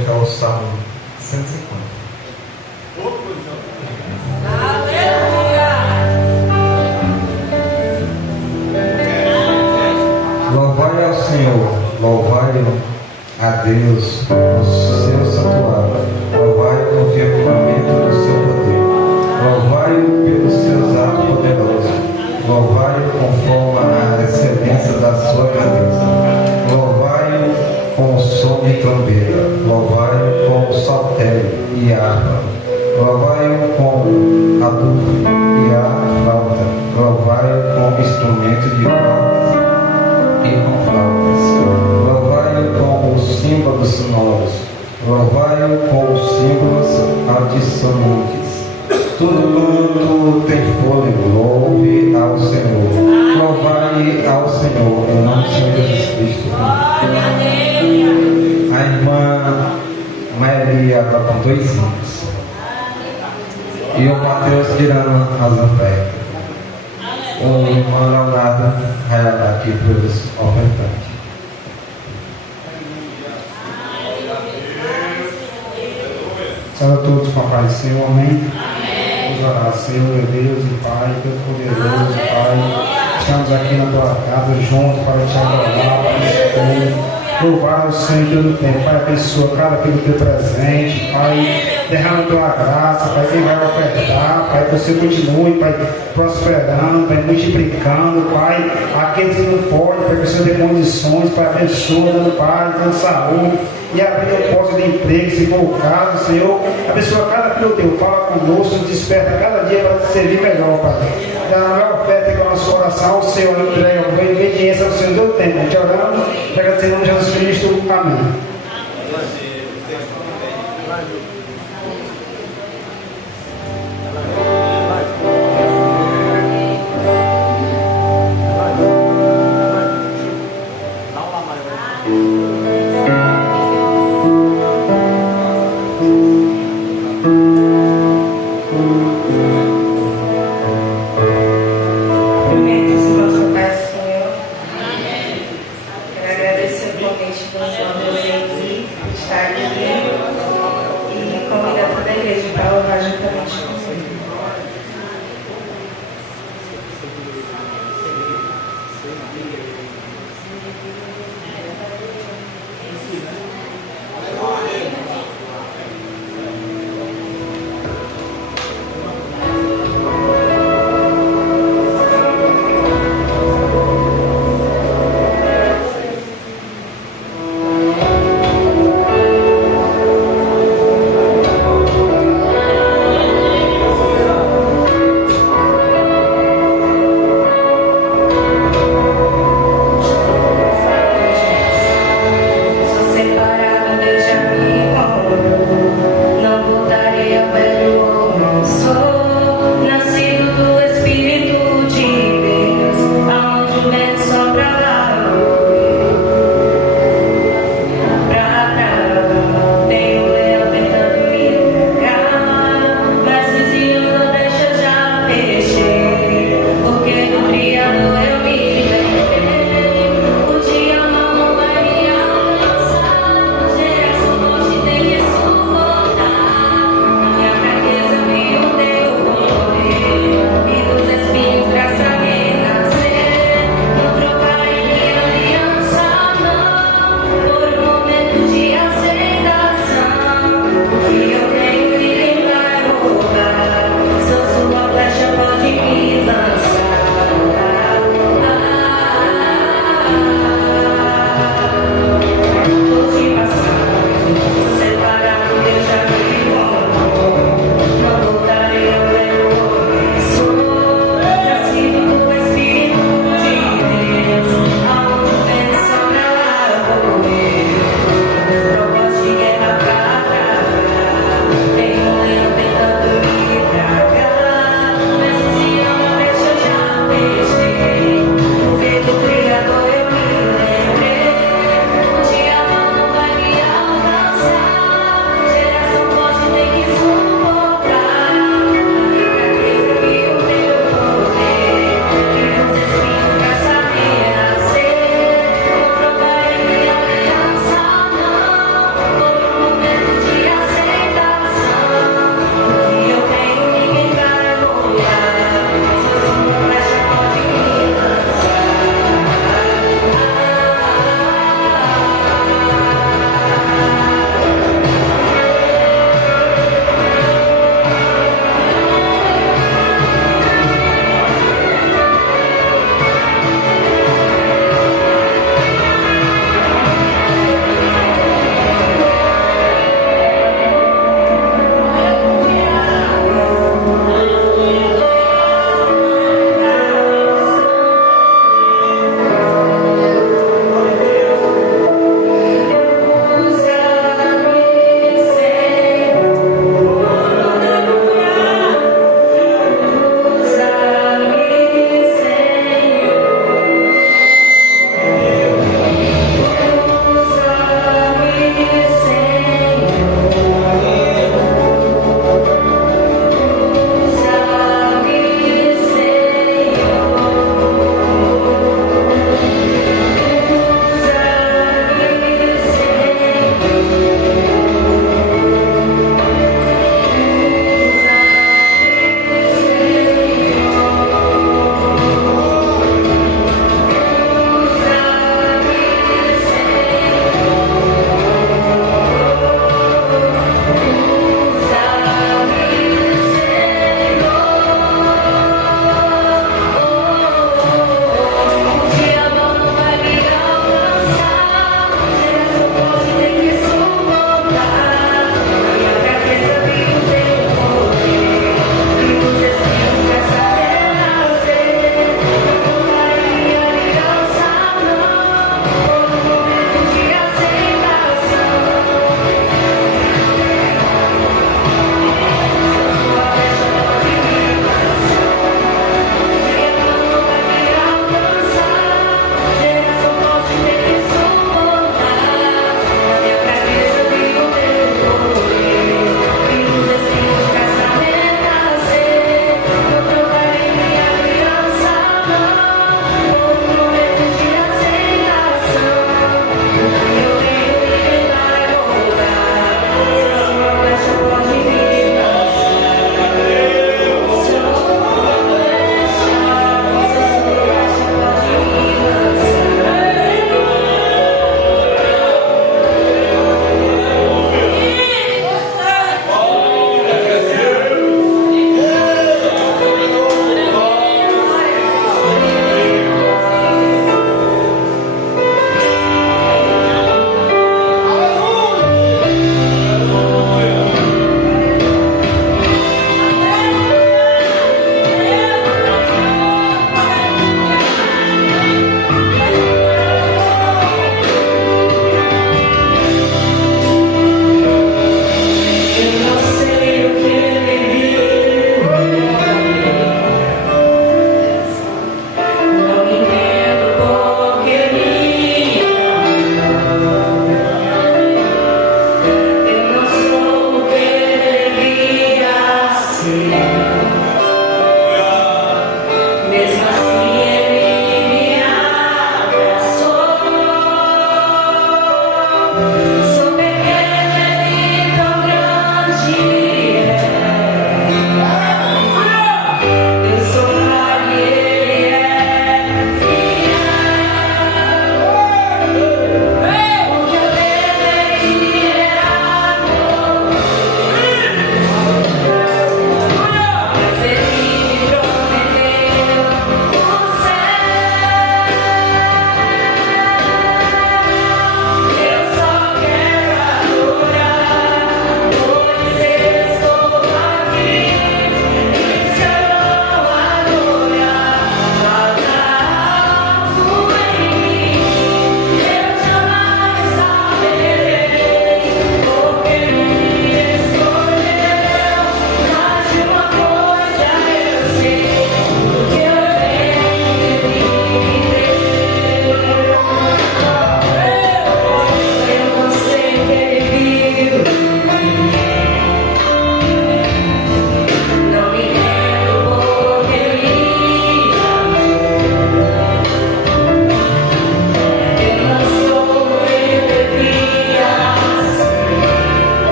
projetar o Salmo 150. Louvai ao Senhor, louvai a Deus no seu santuário, louvai no firmamento do seu poder, louvai-o pelos seus atos poderosos, louvai-o conforme a excelência da sua grandeza, louvai-o com o som de trombeta, louvai-o com o saltério e a harpa, louvai-o com a dúvida e a flauta, louvai-o com instrumento de flautas e com flautas, louvai-o com os símbolos sonoros, louvai-o com os símbolos altissonantes. Tudo quanto tem fôlego, louve ao Senhor. Louvai ao Senhor, em nome do Senhor Jesus Cristo. A irmã Maria está com 2 anos. E o Mateus tirando as ofertas. O irmão Leonardo vai orar aqui pelos ofertantes. Salve a todos com a paz do Senhor, amém? Vamos orar, Senhor, meu Deus e Pai, Todo-Poderoso, Pai. Estamos aqui na tua casa juntos para te adorar, para louvar o Senhor em todo o tempo. Pai, abençoa cada filho do teu presente, Pai. Derrama a tua graça, Pai, quem vai ofertar, Pai, que você continue, Pai, prosperando, Pai, multiplicando, Pai, aqueles que não podem, Pai, que você dê condições, Pai, abençoa, dando paz, dando saúde, e abrir porta de emprego, se for o caso, Senhor, abençoa cada filho teu, fala conosco, nos desperta cada dia para te servir melhor, Pai. Dá a maior oferta com o nosso coração, o Senhor entrega, a obediência ao Senhor do tempo, te orando, te agradecendo em Jesus Cristo, amém. Agradecer o convite do Senhor Deus aqui, por estar aqui. E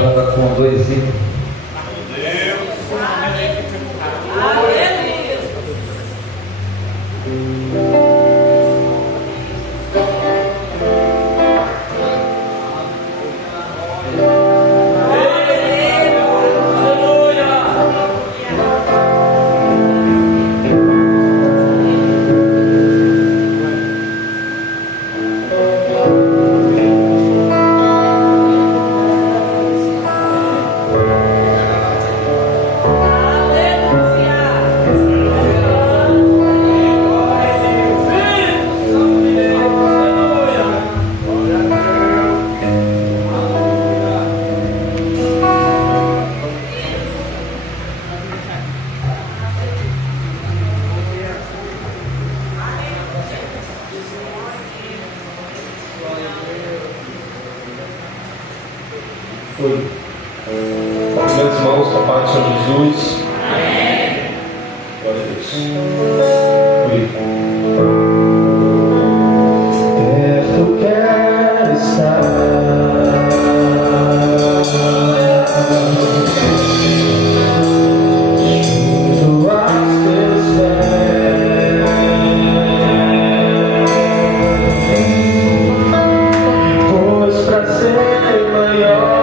banda com 2 hinos. Foi. Cumprimento os irmãos com a paz do Senhor Jesus. Amém. Glória a Deus. Foi. Perto quero estar, junto aos teus pés, pois prazer maior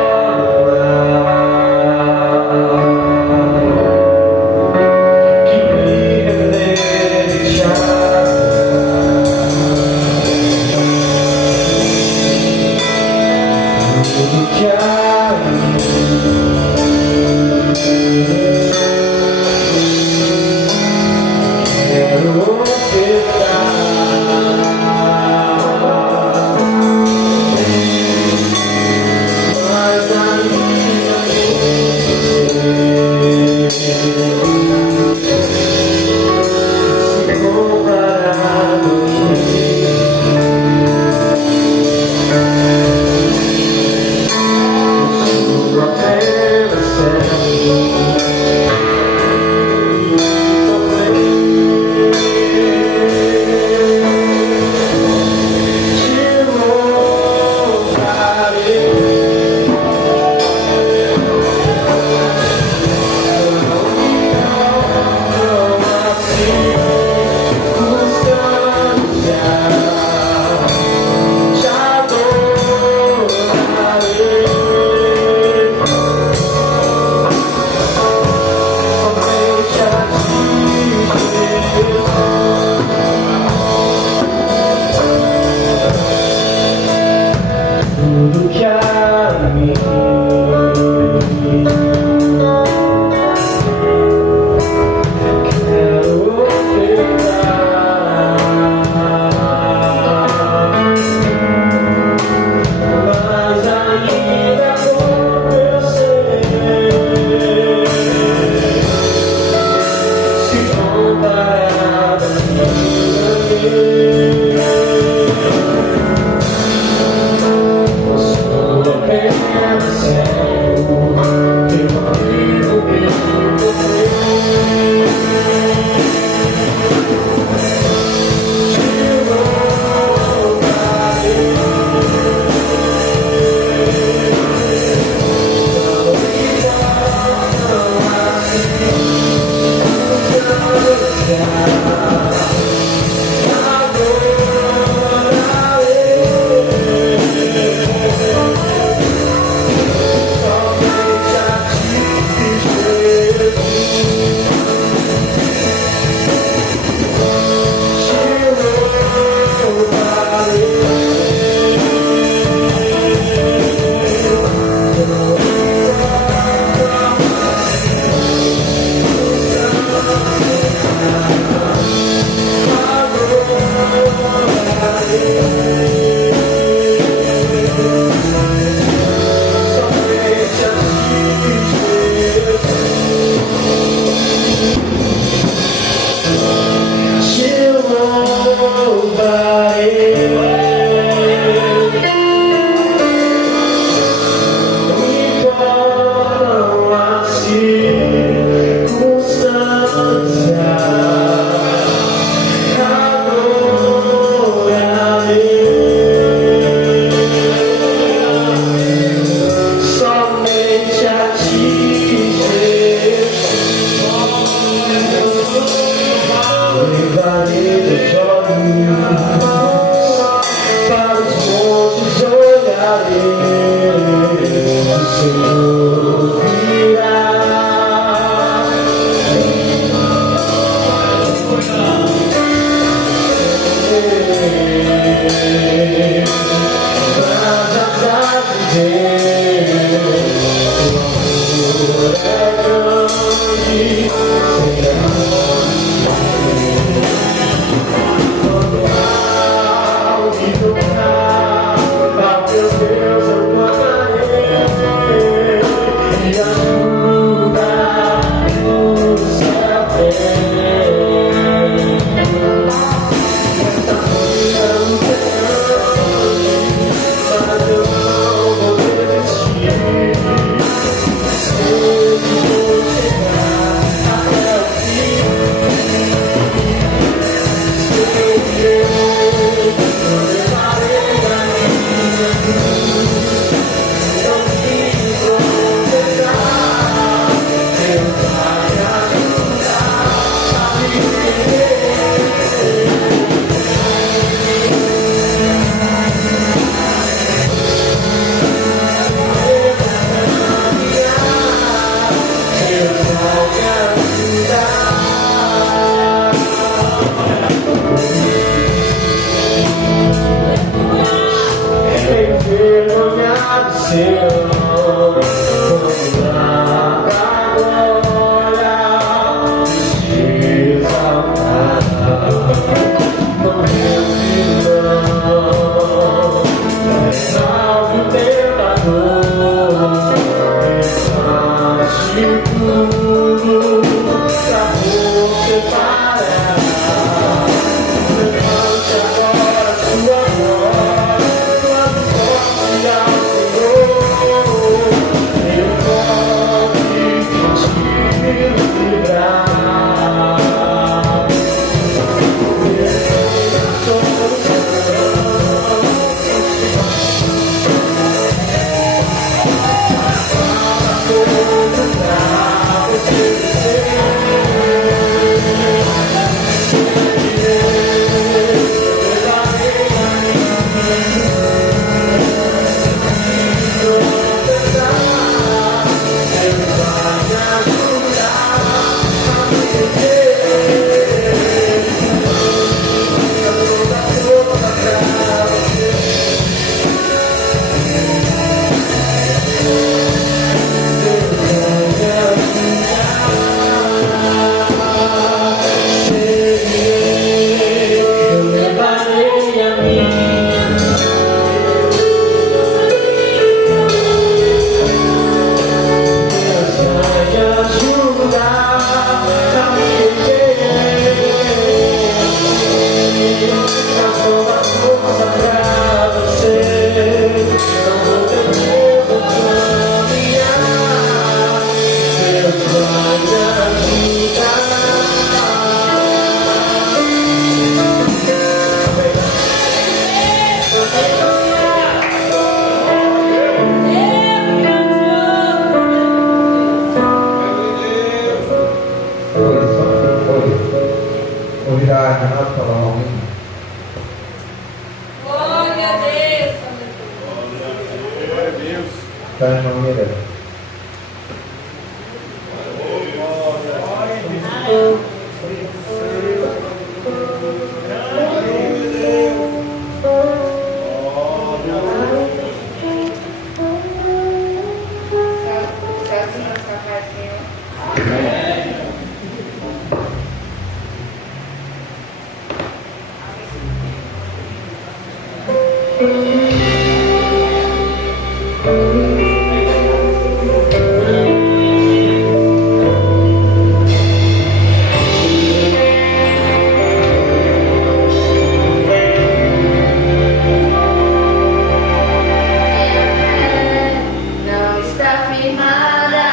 Não está firmada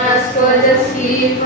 nas coisas que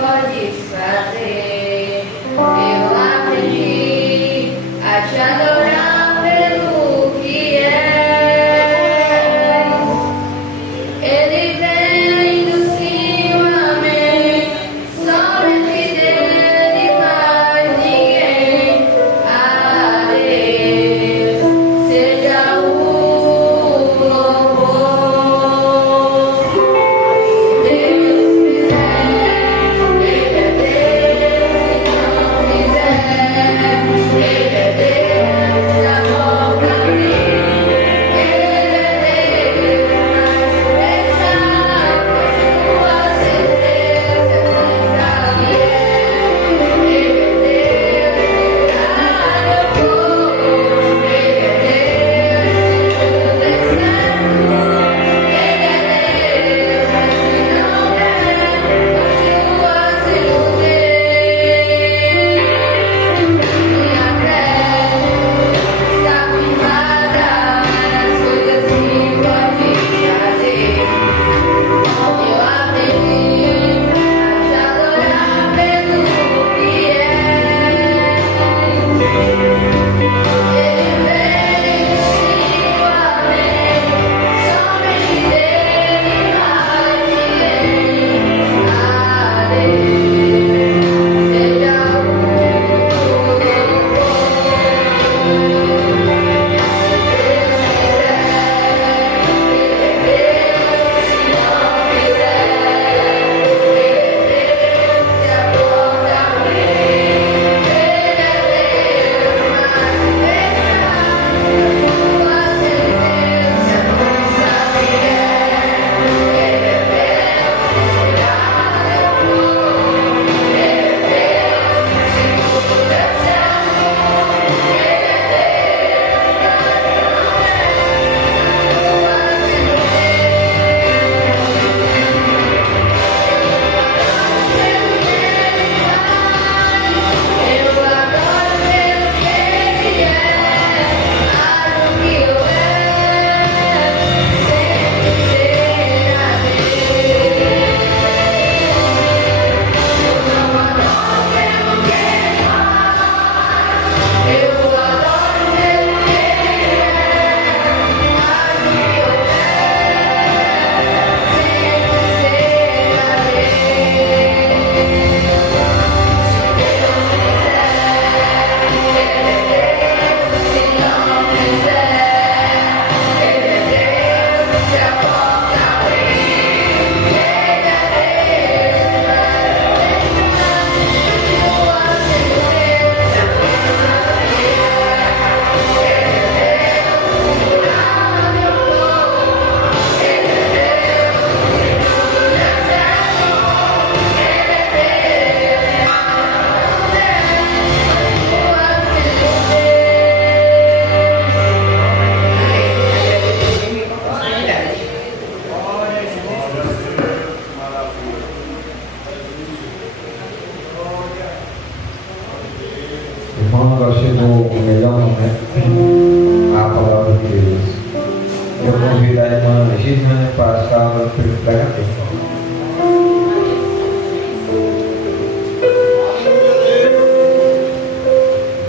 a irmã Gisane para estar no pregador.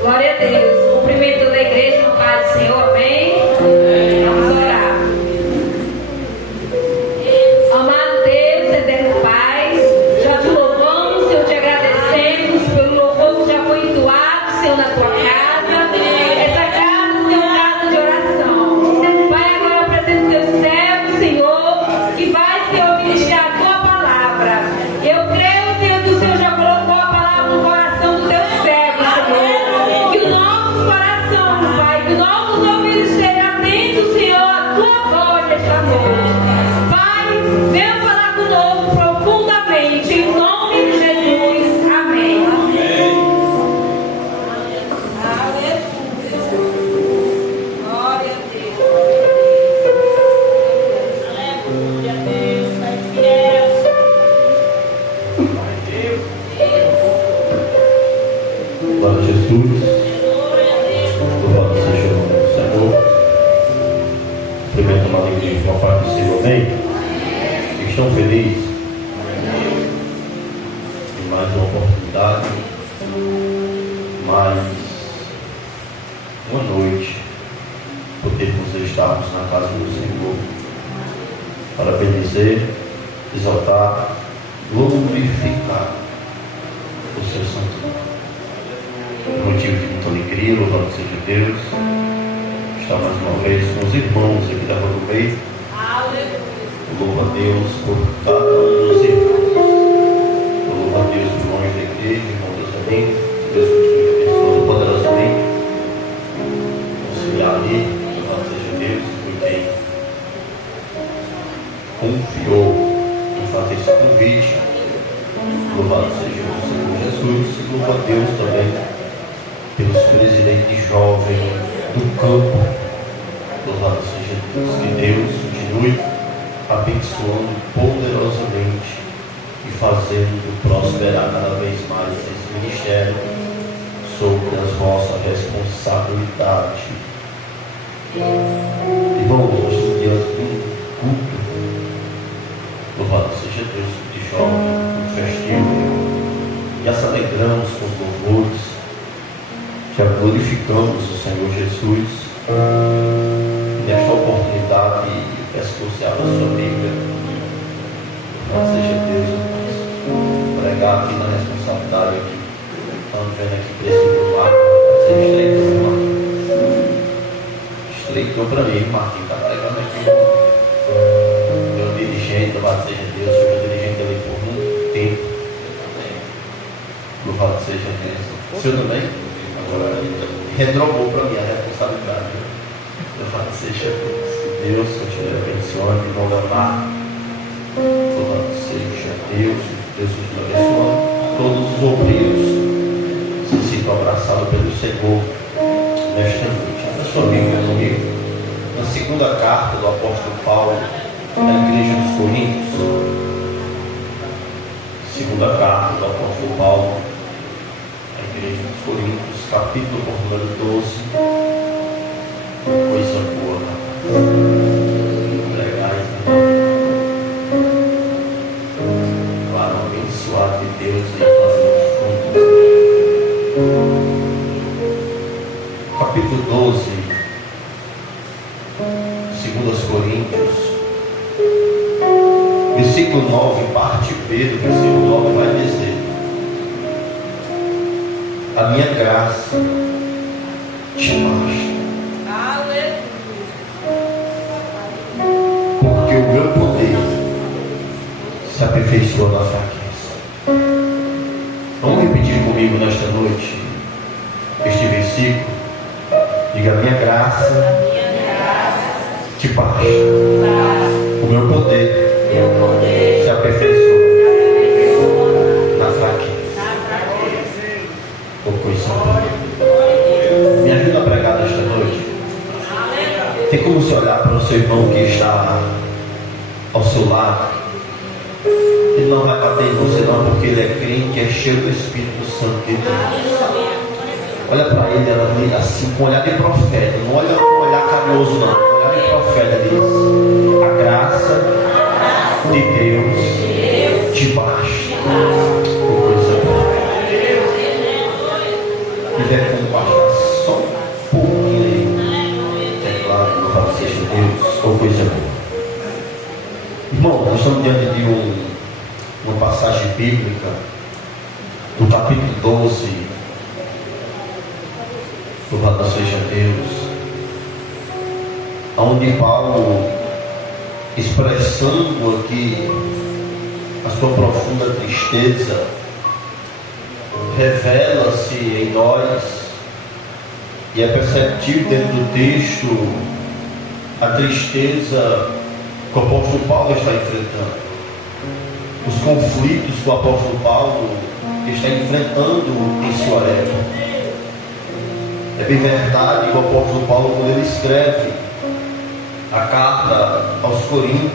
Glória a Deus. Cumprimento da igreja no Pai do Senhor, amém? Vamos orar. Amado Deus, eterno Pai, já te louvamos, Senhor, te agradecemos pelo louvor que já foi entoado, Senhor, na tua casa. Essa casa, Senhor, casa de oração. Pai, agora apresento teu servo, Senhor, que vai, Senhor, ministrar a tua palavra. Eu creio, Senhor, que o Senhor já colocou a palavra no coração do teu servo, Senhor. Que o nosso coração, Pai, que nossos ouvidos estejam atentos, Senhor, à tua voz esta noite. Pai, venha falar conosco profundamente, em nome de Jesus. Amém. Glória a Deus. Aleluia a Deus. Pai fiel. Glória a Jesus. Louvado seja o nome do Senhor. Primeiro, uma alegria de uma parte do Senhor, amém? Estão felizes? Em mais uma oportunidade, mais uma noite, podermos estarmos na casa do Senhor para bendizer, exaltar, glorificar o seu santo nome. Motivo de muita alegria, louvado seja Deus, estar mais uma vez com os irmãos aqui da Rua do Meio. Louvo a Deus por cada um dos irmãos. Louvo a Deus por nós da igreja, irmão Deus amém. Deus continue abençoando poderosamente. Auxiliar ali, louvado seja Deus, por quem confiou em fazer esse convite. Louvado seja o Senhor Jesus. E louvo a Deus também pelos presidentes jovens do campo. Louvado seja Deus. Que Deus continue abençoando poderosamente e fazendo prosperar cada vez mais esse ministério sobre as vossas responsabilidades. Irmãos, nós estamos diante de um culto, louvado seja Deus, de jovem, um festivo, e as alegramos com os louvores, já glorificamos o Senhor Jesus. Nesta oportunidade, peço que você abra a sua Bíblia, louvado seja Deus, pregar aqui na responsabilidade aqui. Estamos vendo aqui presbítero Marcos, você estreitou para mim, Marquinhos, está pregando aqui meu dirigente, louvado seja Deus, sou meu dirigente ali por muito tempo. Louvado seja Deus. O senhor também? Agora retrogou para mim a responsabilidade. Louvado seja Deus. Que Deus continue abençoando e não levar. Louvado seja Deus. Deus continue abençoando todos os obreiros. Se sintam abraçados pelo Senhor nesta noite. Abra sua Bíblia comigo. Na segunda carta do apóstolo Paulo à igreja dos Coríntios. Segunda carta do apóstolo Paulo à igreja dos Coríntios, capítulo por número 12. Coisa boa, pregar para o abençoar de Deus e fazer juntos. Capítulo 12, 2 Coríntios, versículo 9, parte B do versículo 9 vai dizer: a minha graça te basta, porque o meu poder se aperfeiçoa na fraqueza. Vamos repetir comigo nesta noite este versículo. Diga: a minha graça te basta, o meu poder se aperfeiçoa na fraqueza. Oh, coisa boa. Me ajuda a pregar nesta noite. Tem como você olhar para o seu irmão que está ao seu lado? Ele não vai bater em você não, porque ele é crente, é cheio do Espírito Santo de Deus. Olha para ele, ela diz assim, com olhar de profeta. Não olha com olhar carinhoso, não. Com olhar de profeta diz: a graça de Deus te basta. Ou coisa boa. Quiser compartilhar só um pouquinho aí. É claro, louvado seja Deus. Ou coisa boa. Irmão, nós estamos diante de uma passagem bíblica do capítulo 12. Louvado seja Deus, onde Paulo, expressando aqui a sua profunda tristeza, revela-se em nós, e é perceptível dentro do texto a tristeza que o apóstolo Paulo está enfrentando, os conflitos que o apóstolo Paulo está enfrentando em sua época. É bem verdade que o apóstolo Paulo, quando ele escreve a carta aos Coríntios,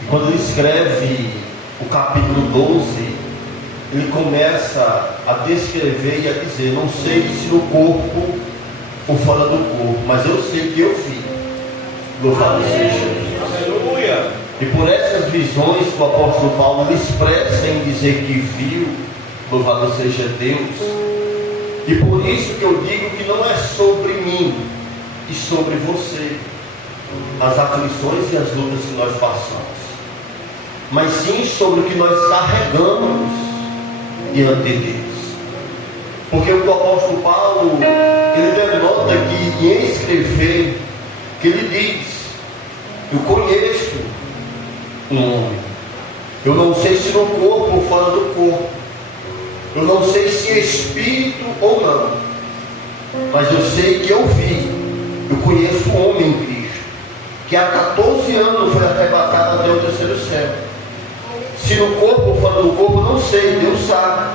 e quando ele escreve o capítulo 12, ele começa a descrever e a dizer: não sei se no corpo ou fora do corpo, mas eu sei que eu vi. Louvado seja Deus. Aleluia. E por essas visões que o apóstolo Paulo ele expressa em dizer que viu, louvado seja Deus. E por isso que eu digo que não é sobre mim e sobre você as aflições e as lutas que nós passamos, mas sim sobre o que nós carregamos diante de Deus. Porque o apóstolo Paulo, ele denota que em escrever, que ele diz: eu conheço um homem, eu não sei se no corpo ou fora do corpo, eu não sei se é espírito ou não, mas eu sei que eu vi, eu conheço um homem em Cristo, que há 14 anos foi arrebatado até o terceiro céu. Se no corpo ou fora do corpo, não sei, Deus sabe.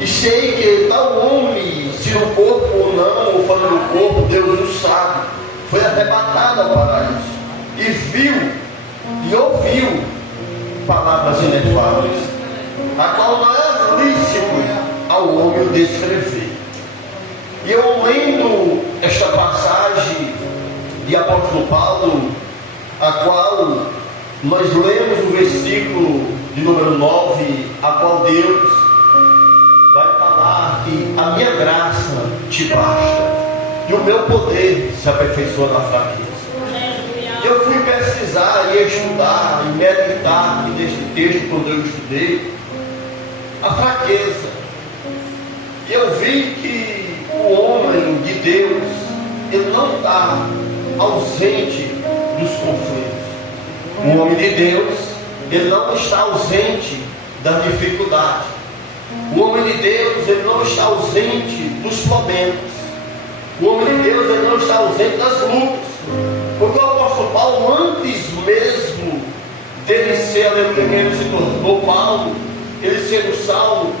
E sei que tal homem, se no corpo ou não, ou fora do corpo, Deus o sabe, foi arrebatado ao paraíso, e viu, e ouviu palavras inefáveis, a qual não é lícito ao homem descrever. E eu lendo esta passagem de apóstolo Paulo, a qual nós lemos o versículo de número 9, a qual Deus vai falar que a minha graça te basta e o meu poder se aperfeiçoa na fraqueza. E eu fui pesquisar e estudar e meditar neste texto quando eu estudei a fraqueza. E eu vi que o homem de Deus, ele não está ausente dos conflitos. O homem de Deus, ele não está ausente das dificuldades. O homem de Deus, ele não está ausente dos problemas. O homem de Deus, ele não está ausente das lutas. Porque o apóstolo Paulo, antes mesmo dele ser, aleluia, ele se tornou Paulo, ele sendo Saulo,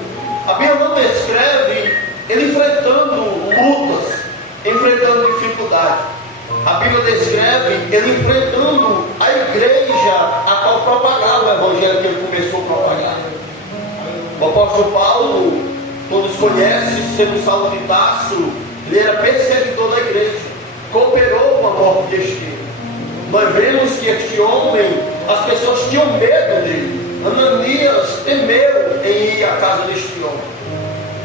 a Bíblia não descreve ele enfrentando lutas, enfrentando dificuldades. A Bíblia descreve ele enfrentando a igreja a qual propagava o evangelho que ele começou a propagar. O apóstolo Paulo, todos conhecem, sendo Saulo de Tarso, ele era perseguidor da igreja, cooperou com a morte de Estevão. Nós vemos que este homem, as pessoas tinham medo dele. Ananias temeu em ir à casa deste homem.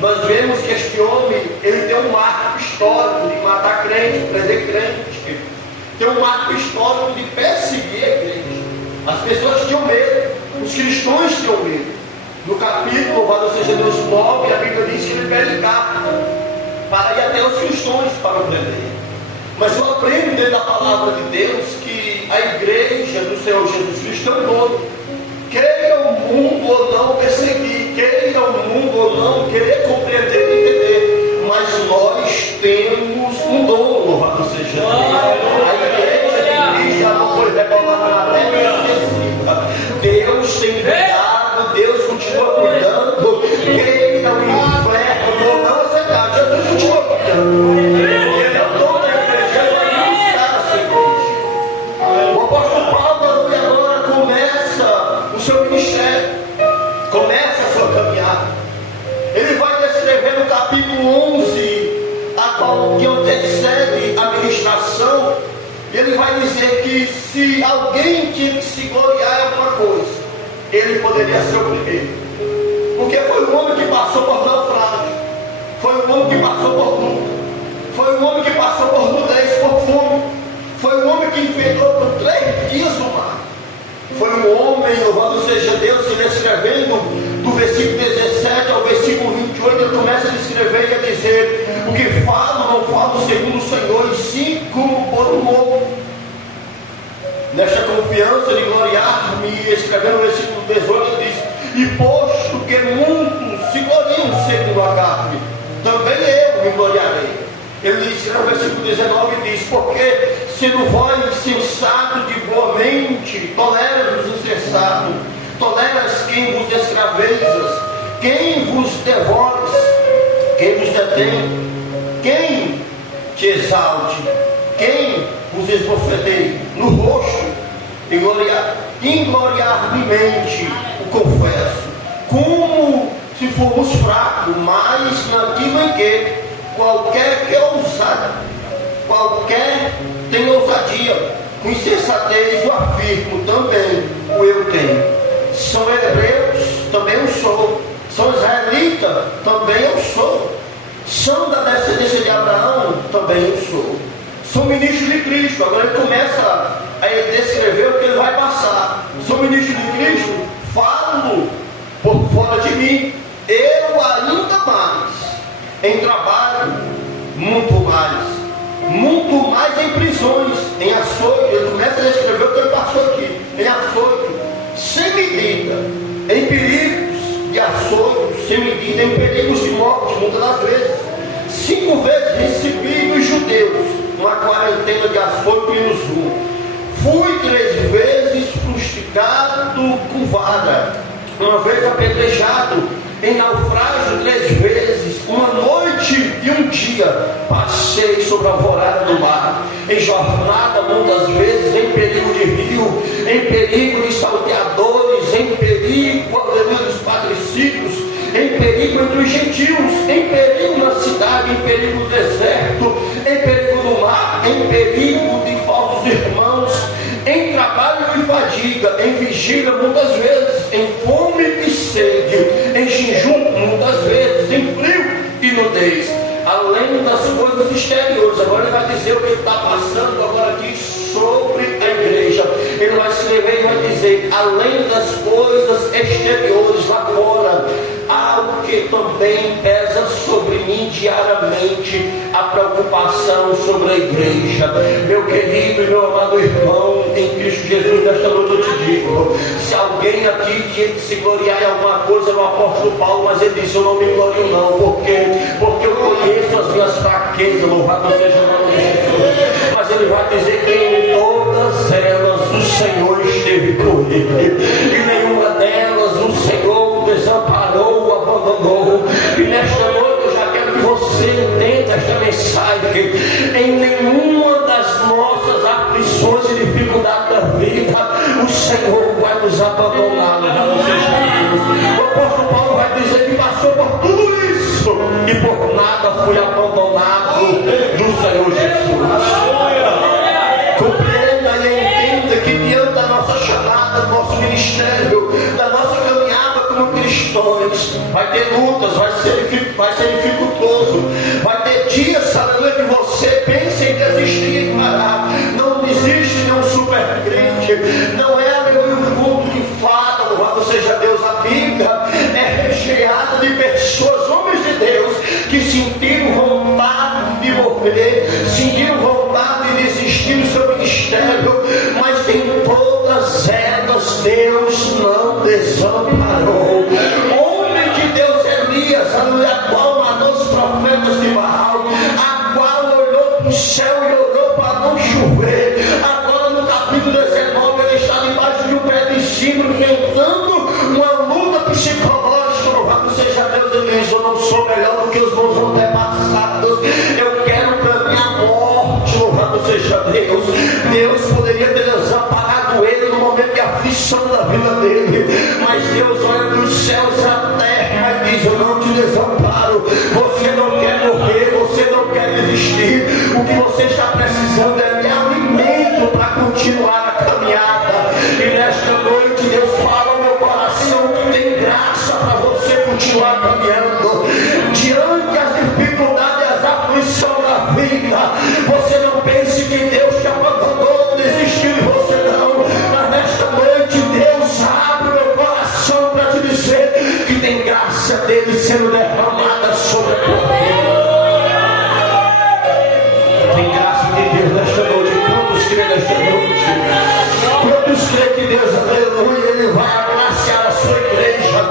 Nós vemos que este homem, ele tem um marco histórico de matar crente, prender crente, tem um marco histórico de perseguir a igreja. As pessoas tinham medo, os cristãos tinham medo. No capítulo, louvado seja Deus 9, a Bíblia diz que ele pede carta para ir até os cristãos para o prender. Mas eu aprendo dentro da palavra de Deus que a igreja do Senhor Jesus Cristo é um todo. Queira o mundo ou não perseguir, queira o mundo ou não querer compreender e entender, mas nós temos um dom, louvado seja Deus. A igreja de Cristo já não foi recolada na terra esquecida. Deus tem cuidado, Deus continua cuidando. Queira o inferno ou não aceitar, Jesus continua cuidando. Ele é o dom da igreja, ele está a ser igreja. O apóstolo Paulo agora começa o seu ministério, começa a sua caminhada. Ele vai descrever no capítulo 11 espiritual que antecede a ministração, ele vai dizer que se alguém tinha que se gloriar em alguma coisa, ele poderia ser o primeiro. Porque foi um homem que passou por naufrágio, foi um homem que passou por luta, foi um homem que passou por nudez, por fome, foi um homem que enfrentou por 3 dias o mar. Foi um homem, louvado seja Deus, que descrevendo do versículo 17 ao versículo 28, ele começa a descrever e a dizer: o que falo, não falo segundo o Senhor, e sim como por um homem. Nesta confiança de gloriar-me, escrevendo o versículo 18, ele diz: e posto que muitos se gloriam segundo a carne, também eu me gloriarei. Ele diz no versículo 19, diz: porque sendo vós sensato de boa mente, toleras os insensatos, toleras quem vos escravizas, quem vos devora, quem vos detém, quem te exalte, quem vos esbofeteie no rosto, ingloriarmente o confesso, como se formos fracos, mas naquilo em que qualquer tem ousadia, com insensatez o afirmo, também o eu tenho. São hebreus, também eu sou. São israelitas, também eu sou. São da descendência de Abraão, também eu sou. Sou ministro de Cristo. Agora ele começa a descrever o que ele vai passar. Sou ministro de Cristo, falo por fora de mim, eu ainda mais em trabalho, muito mais em prisões, em açoite. Ele começa a descrever o que ele passou aqui, em açoite, sem medida, em perigos de açoite, sem medida, em perigos de morte, muitas das vezes. 5 vezes recebi dos judeus uma quarentena de açoite e uso. Fui 3 vezes fustigado com vara, uma vez apedrejado, em naufrágio 3 vezes, uma noite e um dia passei sobre a alvorada do mar, em jornada muitas vezes, em perigo de rio, em perigo de salteadores, em perigo, aleluia, dos patricídios, em perigo entre os gentios, em perigo na cidade, em perigo no deserto, em perigo no mar, em perigo de falsos irmãos, em trabalho e fadiga, em vigília muitas vezes, em fome e sede, em jejum muitas vezes, em frio e nudez, além das coisas exteriores. Agora ele vai dizer o que ele está passando agora aqui sobre a igreja. Ele vai escrever e vai dizer: além das coisas exteriores lá fora, algo que também pesa sobre mim diariamente, a preocupação sobre a igreja. Meu querido e meu amado irmão em Cristo Jesus, nesta noite eu te digo: se alguém aqui tinha que se gloriar em alguma coisa, no apóstolo Paulo, mas ele disse: eu não me glorio não. Por quê? Porque eu conheço as minhas fraquezas, louvado seja o nome de Jesus. Mas ele vai dizer que em todas elas o Senhor esteve com ele, e nenhuma delas o Senhor o desamparou, o abandonou. E nesta noite eu já quero que você entenda esta mensagem: em nenhuma das nossas aflições e dificuldades da vida o Senhor vai nos abandonar. O apóstolo Paulo vai dizer que passou por tudo isso e por nada foi abandonado do Senhor Jesus. Compreenda e entenda que diante da nossa chamada, do nosso ministério, da nossa caminhada como cristãos, vai ter lutas, vai ser dificultoso, vai ter dias, aleluia, que você pensa em desistir e parar. Não desiste de um super crente, não é, aleluia, um culto de fada, louvado seja Deus. A Bíblia é recheada de pessoas, homens de Deus, que sentiram vontade de morrer, sentiram vontade de desistir do seu ministério, mas em todas elas Deus não desamparou. Homem de Deus Elias, aleluia, a qual matou os profetas de Baal, a qual olhou para o céu e orou para não chover. Agora no capítulo 19 ele está debaixo de um pé de cima, enfrentando uma luta psicológica. Louvado seja Deus. Ele diz: eu não sou melhor do que os meus antepassados, eu quero para minha morte. Louvado seja Deus. Deus poderia ter desamparado ele no momento de aflição da vida dele, mas Deus olha dos céus à terra e diz: eu não te desamparo. Você não quer morrer, você não quer desistir, você está precisando é de alimento para continuar a caminhada. E nesta noite Deus fala ao meu coração que tem graça para você continuar caminhando. Diante das dificuldades e as aflições da vida, você não pense que Deus te abandonou, desistiu de você não. Mas nesta noite Deus abre o meu coração para te dizer que tem graça dele sendo derramada sobre a tua vida. Tem graça de Deus nesta noite. Quantos creem nesta noite? Quantos creem que Deus, aleluia, Ele vai agraciar a sua igreja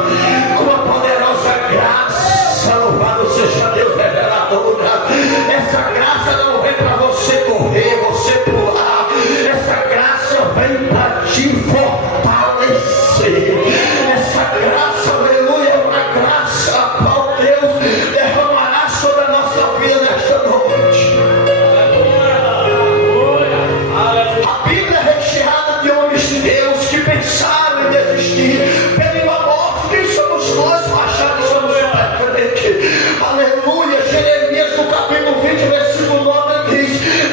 com uma poderosa graça? Louvado seja Deus reveladora. Essa graça não vem para você correr, você pular. Essa graça vem para te fortalecer. Essa graça, aleluia, é uma graça a qual Deus derramará sobre a nossa vida nesta noite. A Bíblia é recheada de homens de Deus que pensaram em desistir. Pedindo a morte, quem somos nós para achar que somos supercrentes? Aleluia. Jeremias no capítulo 20, versículo 9 diz: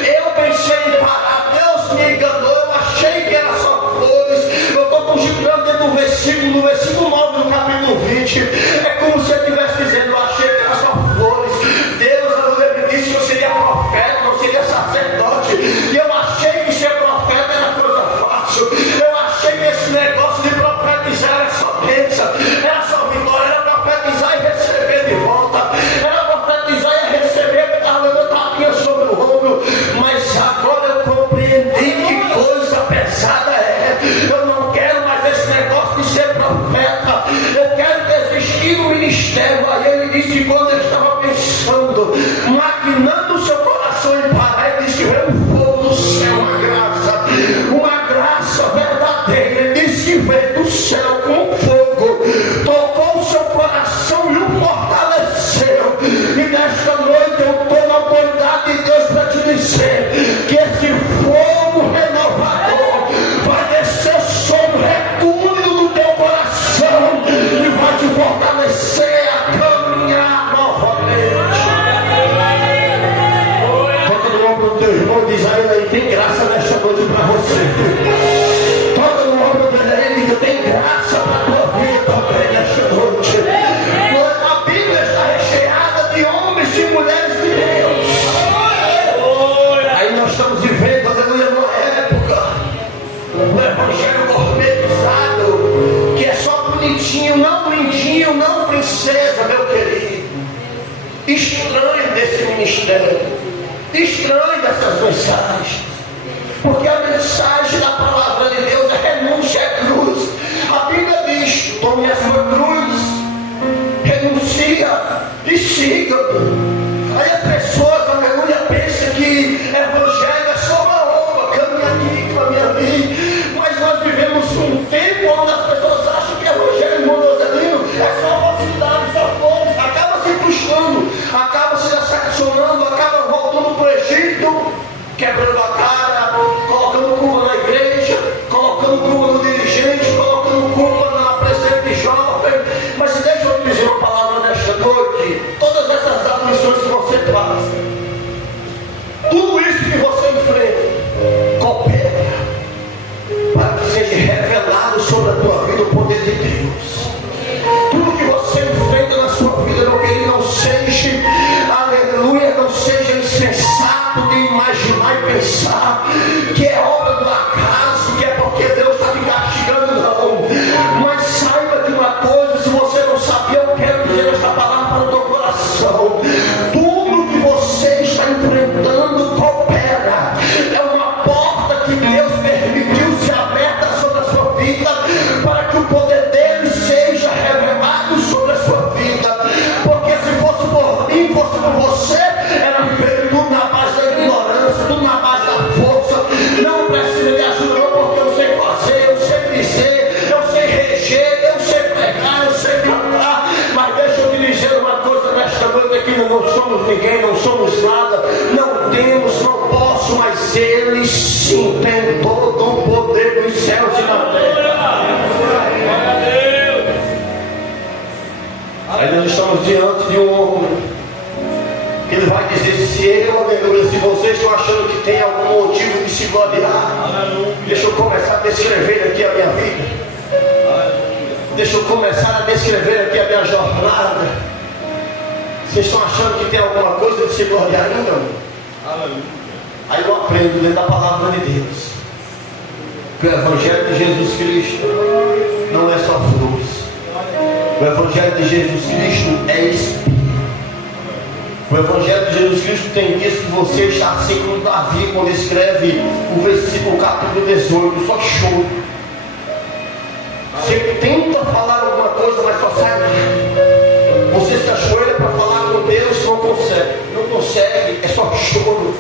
eu pensei em parar, Deus me enganou, eu achei que era só flores. Eu estou conjugando dentro do versículo 9 do capítulo 20. É como se eu estivesse dizendo: eu achei que era só flores. Deus, aleluia, me disse que eu seria profeta, eu seria sacerdote. E eu achei que ser profeta era coisa fácil. Eu achei que esse negócio de profetizar era só bênção, era só vitória, era profetizar e receber de volta, era profetizar e receber a tapinha sobre o ombro. Mas agora eu compreendi que coisa pesada é. Eu não quero mais esse negócio de ser profeta, eu quero desistir do ministério. Aí ele disse que quando ele estava pensando, maquinando o seu coração em parar, ele disse que veio um fogo do céu, uma graça verdadeira. Ele disse que veio do céu com um fogo, tocou o seu coração e o fortaleceu. E nesta noite eu estou na autoridade de Deus para te dizer que esse fogo renovador vai descer sobre o recúndio do teu coração e vai te fortalecer a caminhar novamente. Toca no ombro do teu irmão e diz a ele aí: tem graça nesta noite para você. Toca no ombro dele aí e diz: tem graça para a tua vida também nesta noite. A Bíblia está recheada de homens e mulheres de Deus. Aí nós estamos vivendo, aleluia, numa época, um evangelho gourmetizado, que é só bonitinho, não lindinho, não princesa, meu querido. Estranho desse ministério, estranho dessas mensagens, porque a mensagem da palavra de Deus é renúncia à cruz. A Bíblia diz: tome a sua cruz, renuncia e siga-me. Aí as pessoas, aleluia, pensam que evangelho é só uma roupa, caminha aqui, caminha ali. Mas nós vivemos um tempo onde as pessoas acham que evangelho monozelino é só facilidade, só flores. Acaba se frustrando, acaba se decepcionando, acaba voltando para o Egito, quebrando a cara, colocando culpa na igreja, colocando culpa no dirigente, colocando culpa na presidente jovem. Mas deixa eu te dizer uma palavra nesta noite: todas essas aflições que você traz, tudo isso que você enfrenta, coopera para que seja revelado sobre a tua vida o poder de Deus. Tudo que você enfrenta na sua vida, meu querido, não seja, aleluia, não seja insensato de imaginar e pensar que é obra do acaso, que é porque Deus está te castigando, não. Mas saiba de uma coisa: se você não sabia, eu quero dizer esta palavra para o teu coração. Tudo que você está enfrentando coopera. É uma porta que Deus permitiu ser aberta sobre a sua vida, para que o poder dele seja revelado sobre a sua vida. Porque se fosse por mim, fosse por você, era feito tudo na base da ignorância, tudo na base da força. Não precisa de ajuda não, porque eu sei fazer, eu sei dizer, eu sei reger, eu sei pregar, eu sei cantar. Mas deixa eu te dizer uma coisa nesta noite aqui: não somos ninguém, não somos nada, não temos, não posso, mas ele sim tem todo o poder dos céus e da terra. Aí nós estamos diante de um homem que ele vai dizer: se eu, aleluia, se vocês estão achando que tem algum motivo de se gloriar, deixa eu começar a descrever aqui a minha vida. Deixa eu começar a descrever aqui a minha jornada. Vocês estão achando que tem alguma coisa de se gloriar ainda? Aí eu aprendo dentro da palavra de Deus que o Evangelho de Jesus Cristo não é só flores. O Evangelho de Jesus Cristo é espírito. O Evangelho de Jesus Cristo tem dias que você está assim como Davi, quando escreve o versículo capítulo 18, só choro. Você tenta falar alguma coisa, mas só sai nada. Você se ajoelha para falar com Deus, não consegue. Não consegue, é só choro.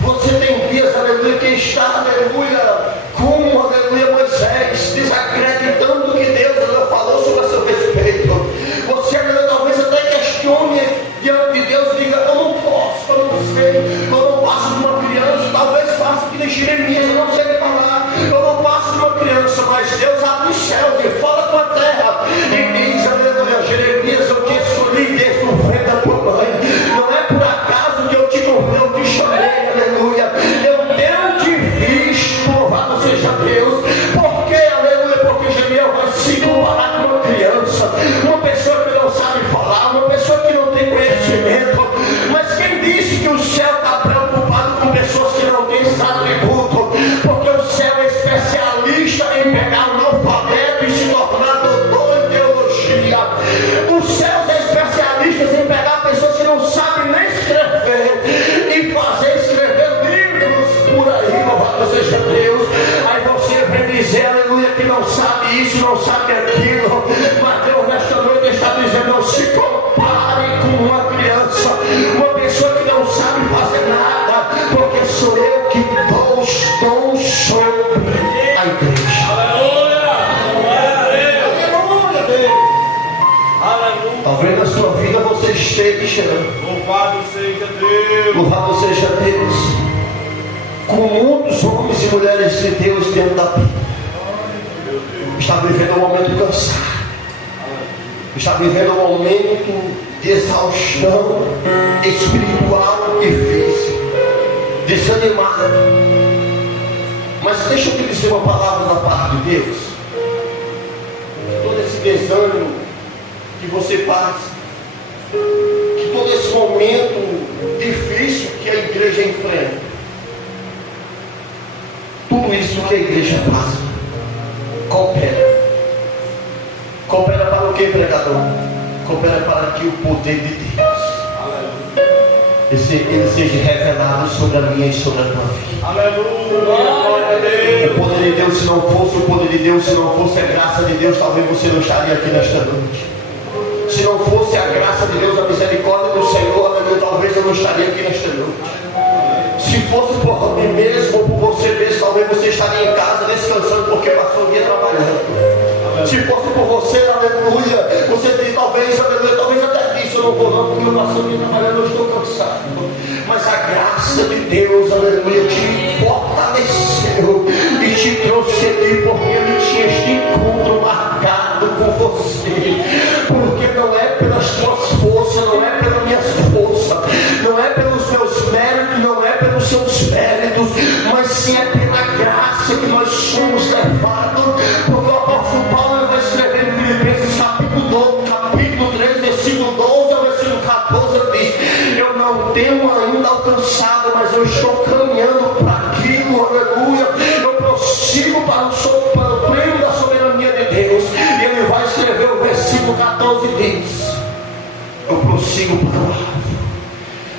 Você tem dias, aleluia, que está, aleluia, como, aleluia, Moisés, desacreditando que Deus falou sobre a seu respeito. Você, aleluia, talvez até questione diante de Deus, diga: eu não posso, eu não sei, eu não passo de uma criança. Talvez faça que nem Jeremias, eu não sei falar, eu não passo de uma criança, mas Deus abre os céus e fala com a terra e diz, aleluia, Jeremias, eu te escolhi desde o ventre da tua mãe. Não é por acaso que eu te chamei, aleluia, eu te fiz, louvado seja Deus. Por quê, aleluia? Porque Jeremias vai se comparar com uma criança, uma pessoa que não sabe falar, uma pessoa que não tem conhecimento. Mas quem disse que o céu está preocupado com pessoas que não têm esse atributo? Porque o céu é especialista em pegar o analfabeto e se tornar doutor em teologia. Os céus é especialistas em pegar pessoas que não sabem nem escrever e fazer escrever livros por aí, louvado seja Deus. Aí você vem dizer, aleluia, que não sabe isso, não sabe aquilo, mas Deus nesta noite está dizendo: não se compare com uma criança, uma pessoa que não sabe fazer nada, porque sou eu que dou os dons sobre a igreja. Talvez na sua vida você esteja, Louvado seja Deus. louvado seja Deus, com muitos homens e mulheres de Deus dentro da Bíblia, está vivendo um momento cansado, está vivendo um momento de exaustão espiritual e física, desanimado. Mas deixa eu te dizer uma palavra da parte de Deus. Todo esse desânimo que você passa, que todo esse momento difícil que a igreja enfrenta, tudo isso que a igreja passa, coopera para o que, pregador? Coopera para que o poder de Deus ele seja revelado sobre a minha e sobre a tua vida. Aleluia. O poder de Deus, se não fosse o poder de Deus, se não fosse a graça de Deus, talvez você não estaria aqui nesta noite. Se não fosse a graça de Deus, a misericórdia do Senhor, aleluia, talvez eu não estaria aqui nesta noite. Se fosse por mim mesmo ou por você mesmo, talvez você estaria em casa descansando porque passou o dia trabalhando. Se fosse por você, aleluia, você tem talvez, aleluia, talvez até disso eu não vou não, porque eu passou o dia trabalhando, eu estou cansado. Mas a graça de Deus, aleluia, te fortaleceu e te trouxe aqui, porque Ele tinha este encontro marcado com você. Porque não é pelas tuas forças, não é pelas minhas forças, não é pelos meus méritos, não é pelos seus méritos, mas sim é pela graça que nós somos levados. Porque o apóstolo Paulo vai escrever em Filipenses capítulo 3, versículo 12 ao versículo 14, ele diz: eu não tenho ainda alcançado, mas eu estou caminhando para aquilo, aleluia, eu prossigo para o prêmio da soberania de Deus. E ele vai escrever o versículo 14 e diz: eu prossigo para o alvo.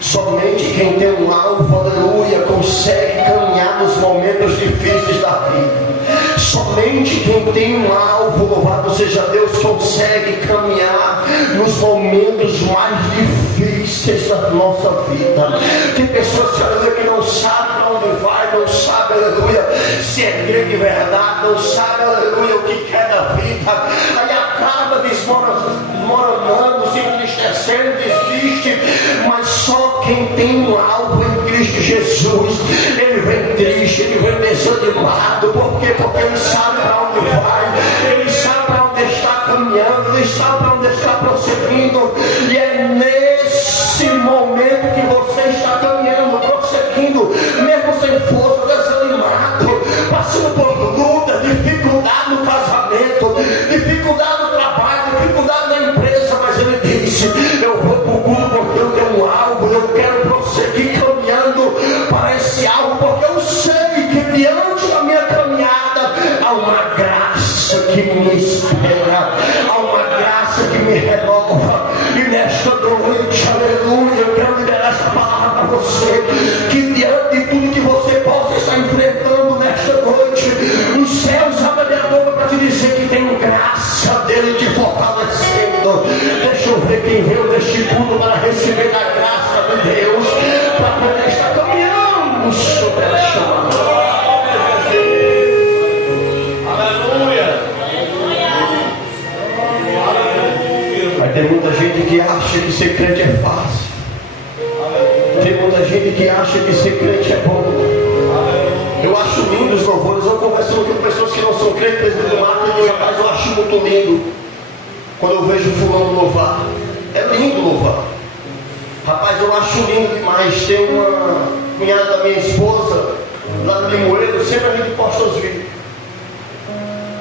Somente quem tem um alvo, aleluia, consegue caminhar nos momentos difíceis da vida. Somente quem tem um alvo, louvado seja Deus, consegue caminhar nos momentos mais difíceis da nossa vida. Tem pessoas, aleluia, que não sabem para onde vai, não sabem, aleluia, se é crente de verdade, não sabem, aleluia, o que quer da vida. Aí acaba desmoronando, se entristecendo, desiste. Mas só quem tem um alvo em Cristo Jesus, ele vem triste, ele vem desanimado. Por quê? Porque ele sabe para onde vai, ele sabe para onde está caminhando, ele sabe para onde está prosseguindo. E é nesse momento que você graça que me espera, há uma graça que me renova. E nesta noite, aleluia, eu quero liberar essa palavra para você, que diante de tudo que você possa estar enfrentando nesta noite, os céus abrem a boca para te dizer que tem graça dele te fortalecendo. Deixa eu ver quem veio neste culto para receber a graça de Deus, para poder estar caminhando sobre a chama. Tem muita gente que acha que ser crente é fácil. Tem muita gente que acha que ser crente é bom. Eu acho lindo os louvores. Eu converso com pessoas que não são crentes, presbítero Marcos, rapaz, eu acho muito lindo quando eu vejo fulano louvar. É lindo louvar. Rapaz, eu acho lindo demais. Tem uma cunhada da minha esposa, lá no Limoeiro, sempre a gente posta os vídeos.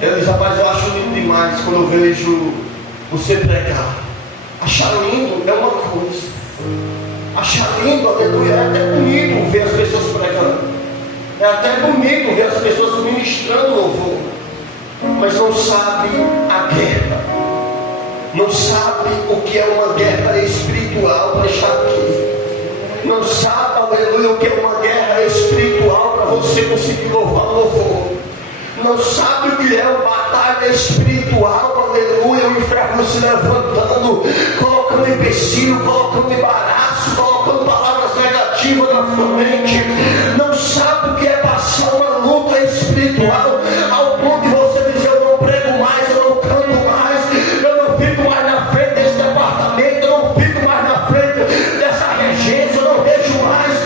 Ela diz, rapaz, eu acho lindo demais quando eu vejo você pregar. Achar lindo é uma coisa. Achar lindo, aleluia, é até bonito ver as pessoas pregando. É até bonito ver as pessoas ministrando louvor. Mas não sabe a guerra. Não sabe o que é uma guerra espiritual para estar aqui. Não sabe, aleluia, o que é uma guerra espiritual para você conseguir louvar louvor. Não sabe o que é uma batalha espiritual, aleluia, o inferno se levantando, colocando empecilho, colocando embaraço, colocando palavras negativas na sua mente. Não sabe o que é passar uma luta espiritual, ao ponto de você dizer, eu não prego mais, eu não canto mais, eu não fico mais na frente desse departamento, eu não fico mais na frente dessa regência, eu não vejo mais.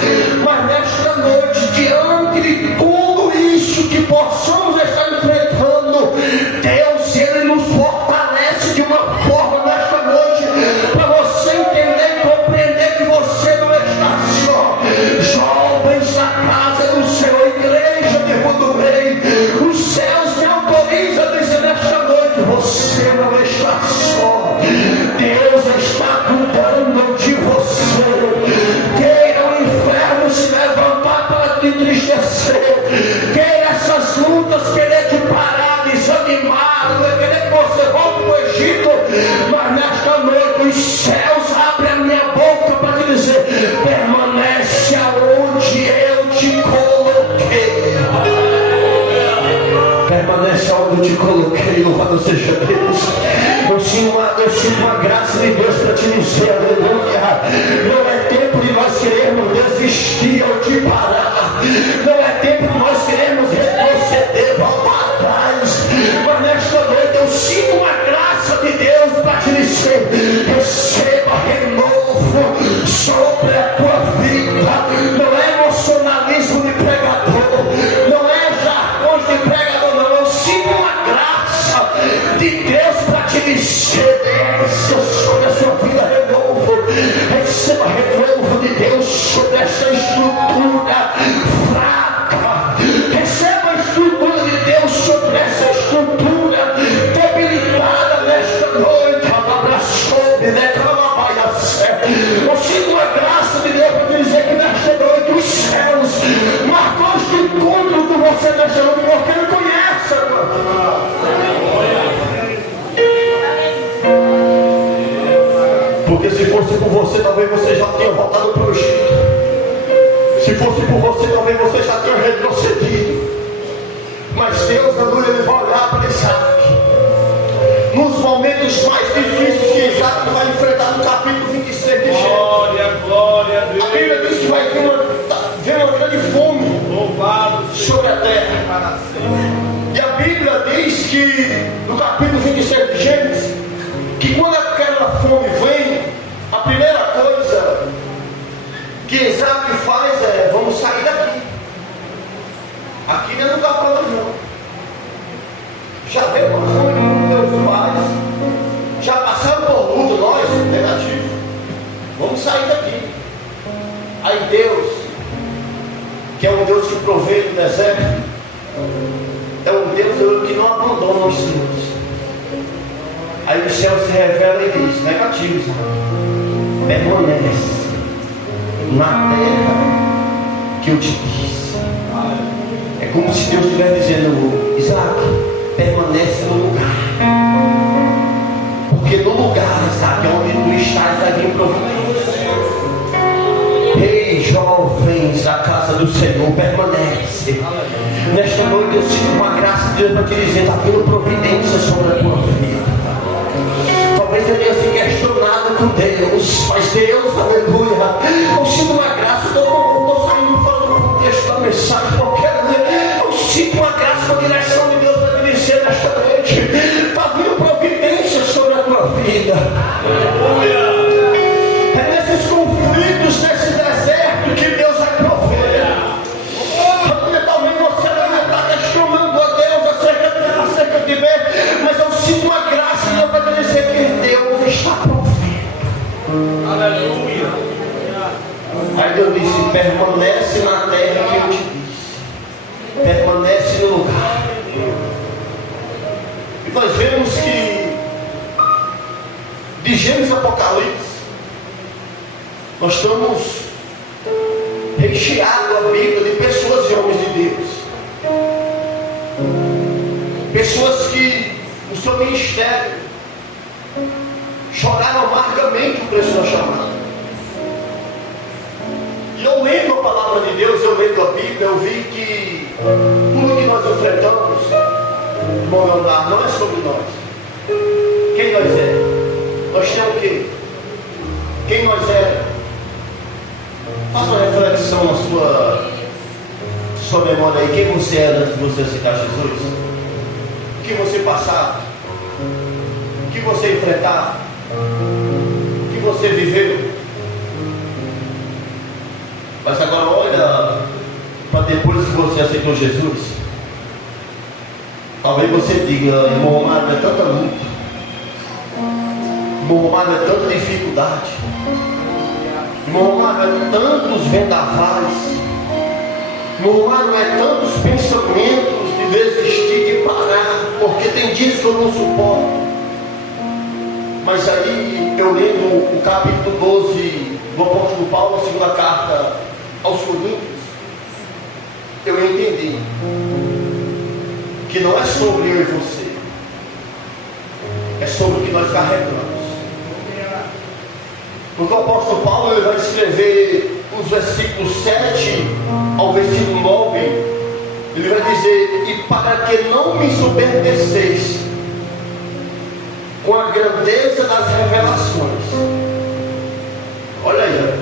Mas nesta noite, diante de tudo isso que possamos estar enfrentando, Deus, Ele nos fortalece de uma forma nesta noite, para você entender e compreender que você não está só. Jovens da casa do Senhor, igreja de Rua do Rei, os céus me autorizam a dizer nesta noite, você não está só. Deus está cuidando de você. Queira o inferno se levantar para te entristecer, queira essas lutas querer te parar, desanimar, querer que você volte para o Egito, mas nesta noite os céus abrem a minha boca para te dizer, permanece aonde eu te coloquei. Permanece aonde eu te coloquei, louvado seja Deus. Eu sinto uma graça de Deus para te dizer, aleluia. Não é tempo de nós querermos desistir ou de parar. Não é tempo de nós querermos retroceder, voltar atrás. Mas nesta noite eu sinto uma graça de Deus para te dizer, receba renovo sobre a tua vida. Não é emocionalismo de pregador, não é jargões de pregador, não. Eu sinto uma graça de Deus para te dizer, sobre a sua vida renovo. Receba renovo de Deus sobre essa estrutura fraca. Receba a estrutura de Deus sobre essa estrutura debilitada nesta noite. Eu sinto a graça de Deus para te dizer que nesta noite os céus marcou este encontro com você nesta noite, porque Ele conhece a tua vida. Porque se fosse por você, talvez você já tenha voltado para o Egito. Se fosse por você, talvez você já tenha retrocedido. Mas Deus, aleluia, Ele vai olhar para Isaac. Nos momentos mais difíceis que Isaac vai enfrentar, no capítulo 26 de Gênesis. Glória a Deus. A Bíblia diz que vai vir uma grande fome sobre a terra. E a Bíblia diz que, no capítulo 27 de Gênesis, que quando aquela fome vem, a primeira coisa que Isaac faz é, vamos sair daqui. Aqui não é lugar para nós não. Já veio uma fome com meus pais, já passaram por luta, nós, negativo. Vamos sair daqui. Aí Deus, que é um Deus que provê do deserto, é um Deus que não abandona os seus. Aí o céu se revela e diz, negativo, permanece na terra que eu te disse. É como se Deus estivesse dizendo, Isaac, permanece no Senhor permanece. Nesta noite eu sinto uma graça de Deus para te dizer: está vindo providência sobre a tua vida. Talvez eu tenha se questionado com Deus, mas Deus, aleluia, eu sinto uma graça. Eu estou saindo fora do texto da mensagem, porque eu sinto uma graça, uma direção de Deus para te dizer nesta noite: está vindo providência sobre a tua vida. É nesses conflitos, nesse deserto, que Deus vai prover. Talvez você não está questionando a Deus acerca de ver, mas eu sinto uma graça de Deus para te dizer que Deus está provendo. Aleluia. Aí Deus disse: permanece na terra que eu te disse, permanece no lugar. E nós vemos que de Gênesis a Apocalipse nós estamos recheados a Bíblia de pessoas e homens de Deus, pessoas que no seu ministério choraram amargamente o preço da chamada. E eu lendo a palavra de Deus, eu lendo a Bíblia, eu vi que tudo que nós enfrentamos, irmão Leonardo, não é sobre nós. Quem nós é? Nós temos o quê? Quem nós é? Faça uma reflexão na sua memória aí. Quem você era antes de você aceitar Jesus? O que você passava? O que você enfrentava? O que você viveu? Mas agora olha para depois que você aceitou Jesus. Talvez você diga: irmão Romário, é tanta luta, irmão Romário, é tanta dificuldade, irmão Romário, é tantos vendavais, irmão Romário, é tantos pensamentos de desistir, de parar, porque tem dias que eu não suporto. Mas aí eu lendo o capítulo 12 do apóstolo Paulo, a segunda carta aos Coríntios, eu entendi que não é sobre eu e você, é sobre o que nós carregamos. Porque o apóstolo Paulo ele vai escrever os versículos 7 ao versículo 9, ele vai dizer: e para que não me ensoberbeceis com a grandeza das revelações. Olha aí,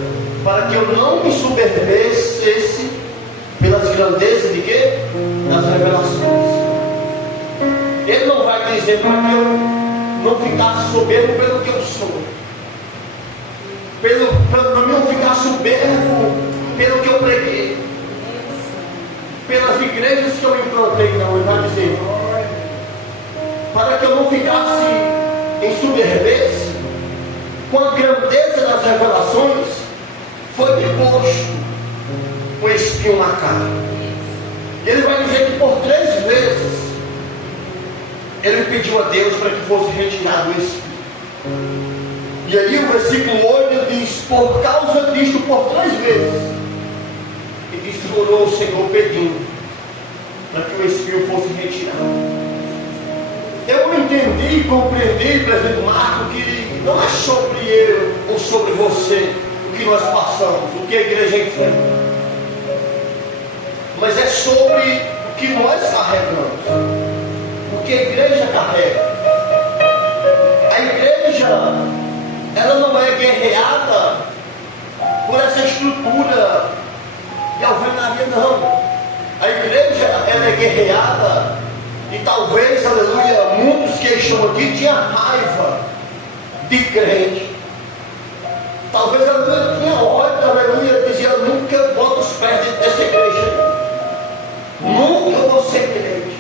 para que eu não me ensoberbecesse pelas grandezas de quê? Das revelações. Ele não vai dizer para que eu não ficasse soberbo pelo que eu sou, para mim não ficar soberbo pelo que eu preguei, pelas igrejas que eu implantei. Não, ele vai dizer: para que eu não ficasse ensoberbece com a grandeza das revelações, foi deposto um espinho na cara. Ele vai dizer que por 3 vezes ele pediu a Deus para que fosse retirado o espinho. E aí o versículo 8 diz: por causa disto, por 3 vezes, e disse: orou o Senhor pedindo para que o espinho fosse retirado. Eu entendi e compreendi, presidente Marco, que não é sobre eu ou sobre você o que nós passamos, o que a igreja enfrenta, mas é sobre o que nós carregamos, o que a igreja carrega. A igreja, ela não é guerreada por essa estrutura de alvenaria, não. A igreja, ela é guerreada. E talvez, aleluia, muitos que estão aqui tinham raiva de crente. Talvez aleluia tinha ódio, aleluia, dizia: nunca eu boto os pés dentro dessa igreja, nunca eu vou ser crente,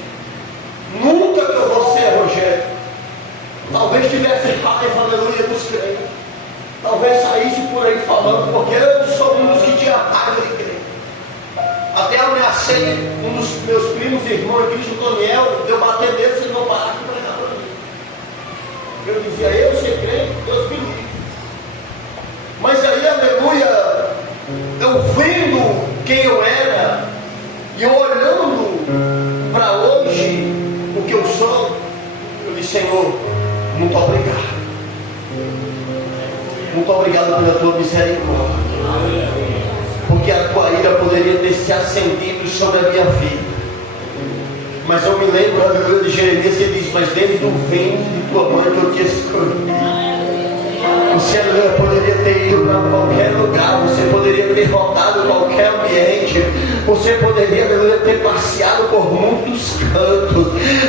nunca que eu vou ser Rogério. Talvez tivesse raiva, aleluia, dos crentes. Talvez saísse por aí falando, porque eu sou um dos que tinha raiva de crente. Até ameacei um dos meus primos e irmãos em Cristo, Daniel, de eu bater nele se ele não parar de pregar para mim. Eu dizia: eu ser crente, Deus me livre. Mas aí, aleluia, eu vendo quem eu era e eu olhando para hoje o que eu sou, eu disse: Senhor, muito obrigado. Muito obrigado pela tua misericórdia. porque a tua ira poderia ter se acendido sobre a minha vida. Mas eu me lembro, aleluia, de Jeremias, que ele diz: mas dentro do ventre de tua mãe que eu te escolhi. Você, aleluia, poderia ter ido para qualquer lugar, você poderia ter rodado qualquer ambiente, você poderia, aleluia, ter passeado por muitos cantos,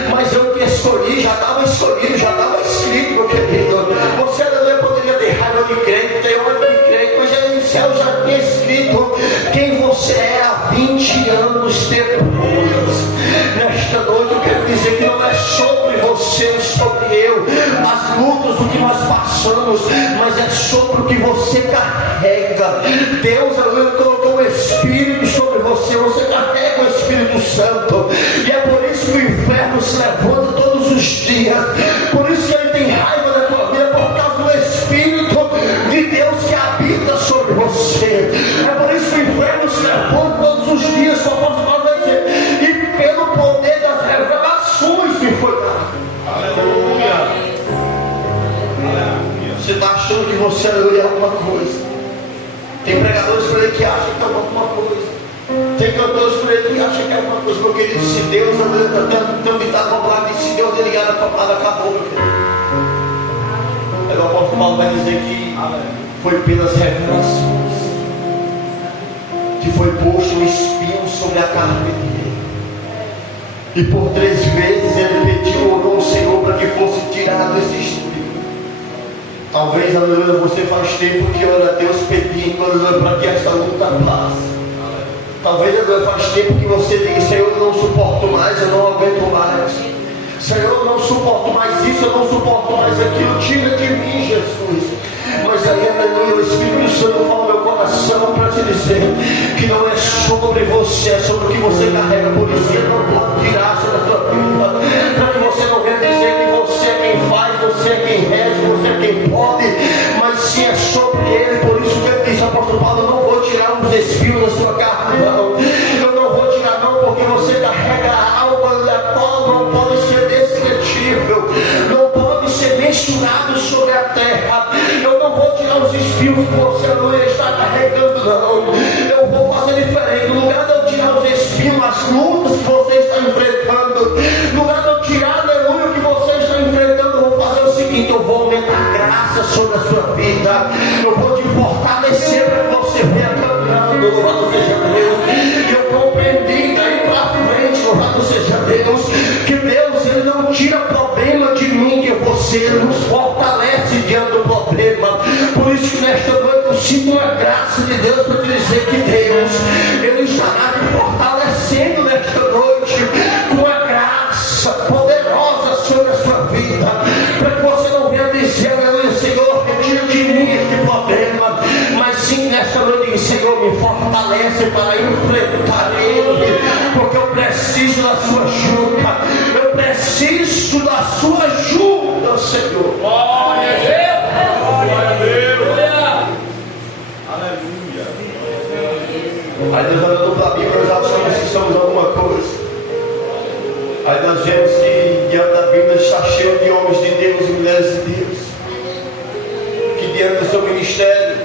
mas eu te escolhi, já estava escolhido, já estava escrito, meu querido. Você, aleluia, poderia ter raiva de crente, ter ódio de crente, mas já no céu já tinha escrito quem você é há 20 anos depois. Nesta noite eu quero dizer que não é sobre você, sobre eu, as lutas do que nós passamos, mas é sobre o que você carrega. Deus, aleluia, colocou o Espírito sobre você, você carrega o Espírito Santo, e é por isso que o inferno se levanta todos os dias, por isso que ele tem raiva da tua vida, por causa do Espírito de Deus que habita sobre você. É por isso que o inferno se levanta todos os dias, como o apóstolo Paulo vai dizer, e pelo poder das revelações me foi dado. Aleluia. Você está achando que você, aleluia, é alguma coisa. Tem pregadores por aí que acham que é alguma coisa. Tem cantores por aí que acham que é alguma coisa. Meu querido, se Deus, aleluia, tem um ditado popular que se Deus desligar a palavra, acabou, meu querido. Aí o apóstolo Paulo vai dizer que foi pelas revelações que foi posto um espinho sobre a carne dele. E por 3 vezes ele pediu, orou ao Senhor para que fosse tirado esse espinho. Talvez, aleluia, você faz tempo que ora a Deus pedindo, aleluia, para que essa luta passe. Talvez, aleluia, faz tempo que você diga: Senhor, eu não suporto mais, eu não aguento mais. Senhor, eu não suporto mais isso, eu não suporto mais aquilo. Tira de mim, Jesus. Mas aí, aleluia, o Espírito Santo fala no meu coração para te dizer que não é sobre você, é sobre o que você carrega. Por isso que ele não pode tirar sobre a sua vida, para que você não venha dizer que você é quem faz, você é quem rege, você é quem pode, mas sim é sobre ele. Por isso que ele disse, apóstolo Paulo: eu não vou tirar os espinhos da sua carne, não. Eu não vou tirar, não, porque você carrega algo a qual não pode ser descritível, não pode ser mensurado sobre a terra. Eu não vou tirar os espinhos que você, aleluia, está carregando, não. Eu vou fazer diferente. No lugar de eu tirar os espinhos, as lutas que você está enfrentando, no lugar de eu tirar, aleluia, o que você está enfrentando, eu vou fazer o seguinte: eu vou aumentar graça sobre a sua vida, eu vou te fortalecer para que você venha caminhando. Louvado seja Deus. E eu compreendi daí para frente, louvado seja Deus, que Deus, ele não tira problema de mim, de você, ele nos fortalece diante do problema. Por isso que nesta noite eu sinto uma graça de Deus para te dizer que Deus, ele estará te fortalecendo nesta noite com uma graça poderosa sobre a sua vida, para que você não venha dizer, aleluia, Senhor, retira de mim este problema, mas sim nesta noite diga: Senhor, me fortalece para enfrentar ele, porque eu preciso da sua ajuda, eu preciso da sua ajuda, Senhor. Glória a Deus! Glória a Deus! Aleluia! Aí nós olhando para a Bíblia, nós achamos que somos alguma coisa. Aí nós vemos que diante da Bíblia está cheio de homens de Deus e mulheres de Deus, que diante do seu ministério,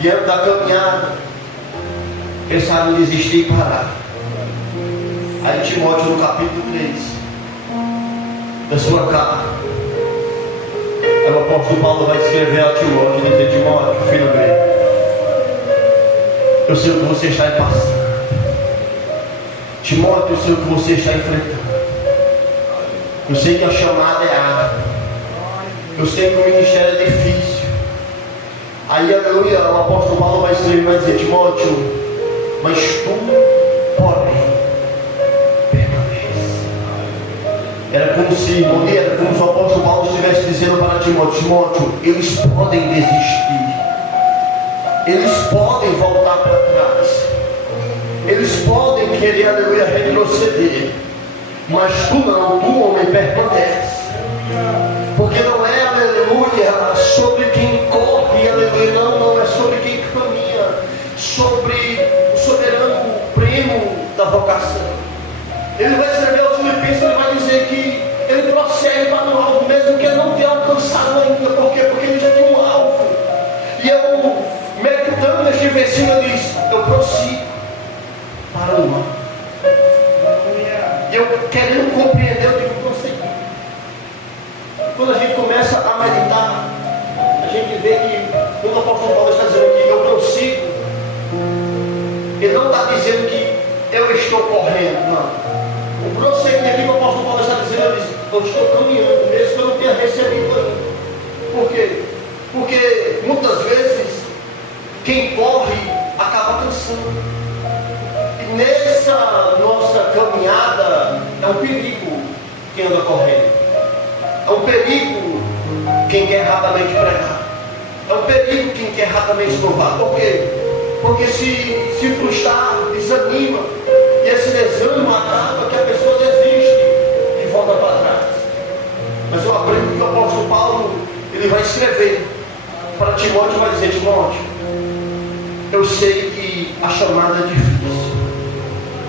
diante da caminhada, pensaram em desistir e parar. Aí Timóteo, no capítulo 3 da sua carta, aí o apóstolo Paulo vai escrever a Timóteo e dizer: Timóteo, filho meu, eu sei o que você está passando. Timóteo, eu sei o que você está enfrentando. Eu sei que a chamada é árdua. Eu sei que o ministério é difícil. Aí, aleluia, o apóstolo Paulo vai escrever e vai dizer: Timóteo, mas tu, porém, permanece. Era como se o apóstolo Paulo estivesse dizendo para Timóteo: Timóteo, eles podem desistir, eles podem voltar para trás, eles podem querer, aleluia, retroceder, mas tu não, tu, homem, permanece. Porque não é, aleluia, sobre quem corre, aleluia, não é sobre quem caminha, sobre o soberano prêmio da vocação. Ele vai escrever aos Filipenses, ele vai dizer que ele prossegue para um alvo, mesmo que ele não tenha alcançado ainda. Por quê? Porque ele já tem um alvo. E eu, meditando neste seguinte versículo diz: eu prossigo para o mal. E eu querendo compreender, eu digo prosseguir. Quando a gente começa a meditar, a gente vê que quando o apóstolo Paulo está dizendo que eu prossigo, ele não está dizendo que eu estou correndo, não. O prosseguir aqui que o apóstolo Paulo está dizendo, ele diz: eu estou caminhando, mesmo que eu não tenha recebido ainda. Por quê? Porque muitas vezes quem corre acaba cansando. E nessa nossa caminhada é um perigo quem anda correndo. É um perigo quem quer erradamente pregar. É um perigo quem quer erradamente louvar. Por quê? Porque se frustrar, desanima. E esse desânimo acaba que a pessoa desiste e volta para trás. Mas eu aprendo que o apóstolo Paulo, ele vai escrever para Timóteo, vai dizer: Timóteo, eu sei que a chamada é difícil.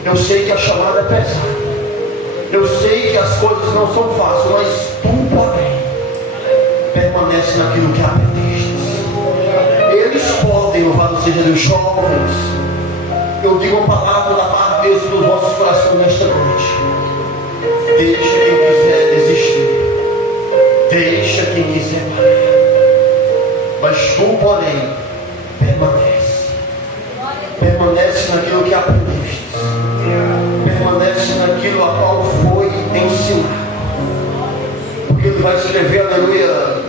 Eu sei que a chamada é pesada. Eu sei que as coisas não são fáceis, mas tu, porém, permanece naquilo que aprendeste. Eles podem, louvado seja Deus, jovens. Eu digo uma palavra da parte de Deus nos vossos corações nesta noite. Deixa quem quiser desistir. Deixa quem quiser parar. Mas tu, porém, permanece. Permanece naquilo que aprendeste. Permanece naquilo a qual foi ensinado. Porque ele vai escrever, aleluia,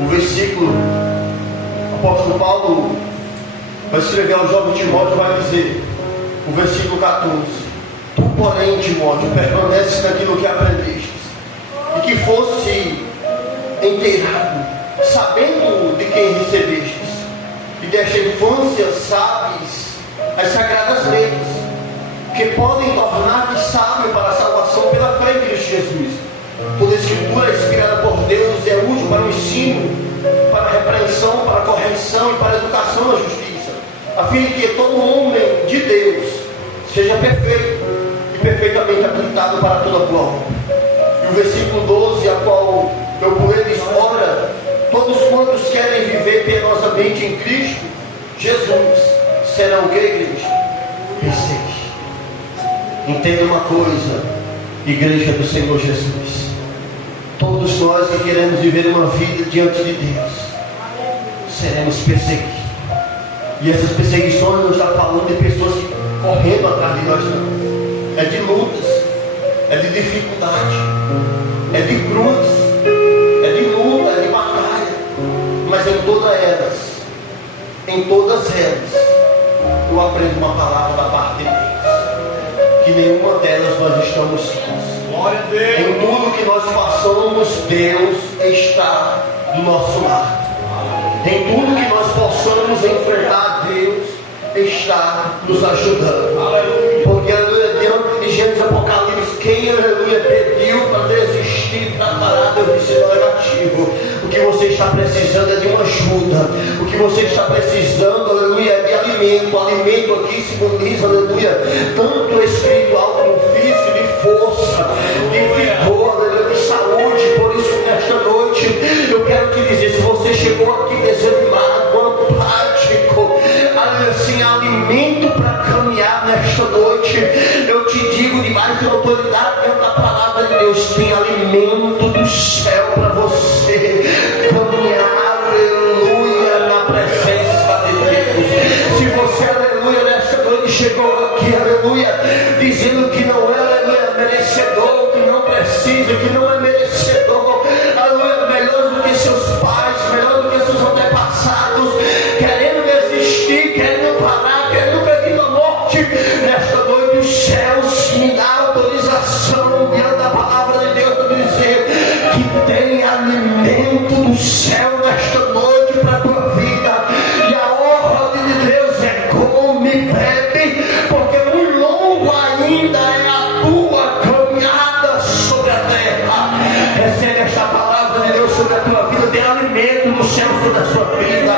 o versículo. O apóstolo Paulo vai escrever ao jovem Timóteo, vai dizer, o versículo 14: tu, porém, Timóteo, permanece naquilo que aprendeste, e que fosse inteirado, sabendo de quem recebestes, e desde a infância sabes as sagradas leis, que podem tornar-te sábio para a salvação pela fé em Cristo Jesus. Toda a Escritura é inspirada por Deus e é útil para o ensino, para a repreensão, para a correção e para a educação na justiça, a fim de que todo homem de Deus seja perfeito e perfeitamente habilitado para toda boa obra. E o versículo 12, a qual eu pulei, diz: ora, todos quantos querem viver penosamente em Cristo Jesus serão o que, igreja? Perseguidos. Entenda uma coisa, igreja do Senhor Jesus: todos nós que queremos viver uma vida diante de Deus seremos perseguidos. E essas perseguições não está falando de pessoas que correndo atrás de nós, não. É de lutas, é de dificuldade, é de cruz, é de luta, é de batalha. Mas em todas elas eu aprendo uma palavra da parte de Deus, que nenhuma delas nós estamos sós. Em tudo que nós passamos, Deus está do nosso lado. Em tudo que nós possamos enfrentar, Deus está nos ajudando. Porque, aleluia, diante de Gênesis Apocalipse, quem, aleluia, pediu para desistir, para parar, Deus disse negativo. O que você está precisando é de uma ajuda. O que você está precisando, aleluia, é de alimento. Alimento aqui simboliza, aleluia, tanto espiritual como físico, de força, de vigor, aleluia, de saúde. Por isso, nesta noite, eu quero te dizer: se você chegou aqui desanimado, apático, assim, alimento para caminhar nesta noite, eu te digo debaixo de autoridade dentro da palavra de Deus: tem alimento do céu para você caminhar, aleluia, na presença de Deus. Se você, aleluia, nesta noite chegou aqui, aleluia, dizendo que não é, aleluia, merecedor, que não precisa, que não é merecedor, aleluia, melhor do que seus pais, melhor do que seus antepassados, querendo desistir, querendo parar, querendo pedir a morte, nesta noite os céus me dão autorização diante da palavra de Deus para dizer que tem alimento do céu nesta noite para a tua vida. E a ordem de Deus é: come e bebe, porque muito longo ainda é a tua caminhada sobre a terra. Recebe esta palavra de Deus sobre a tua vida. Tem alimento no céu sobre a sua vida.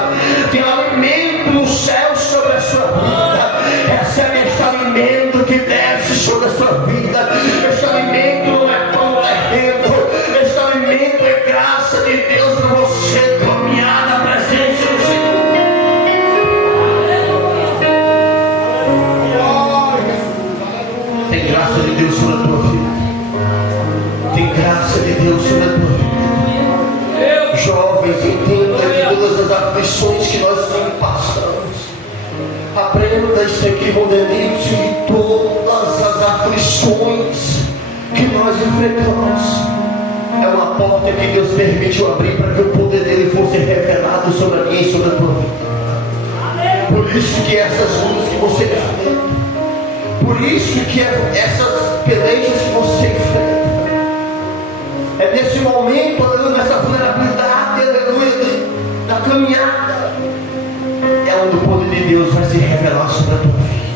Tem alimento no céu sobre a sua vida. Recebe este alimento que desce sobre a sua vida. Este alimento não é pão terreno. Este alimento é graça de Deus para você caminhar na presença do Senhor. graça de Deus sobre a tua vida. Jovens, entenda que todas as aflições que nós passamos, aprenda isso aqui, Mondelito, e todas as aflições que nós enfrentamos é uma porta que Deus permitiu abrir para que o poder dele fosse revelado sobre a minha e sobre a tua vida. Por isso que essas lutas que você enfrenta, por isso que essas pelejas que você enfrenta, é nesse momento, aleluia, nessa vulnerabilidade, aleluia, da caminhada, é onde o poder de Deus vai se revelar sobre a tua vida.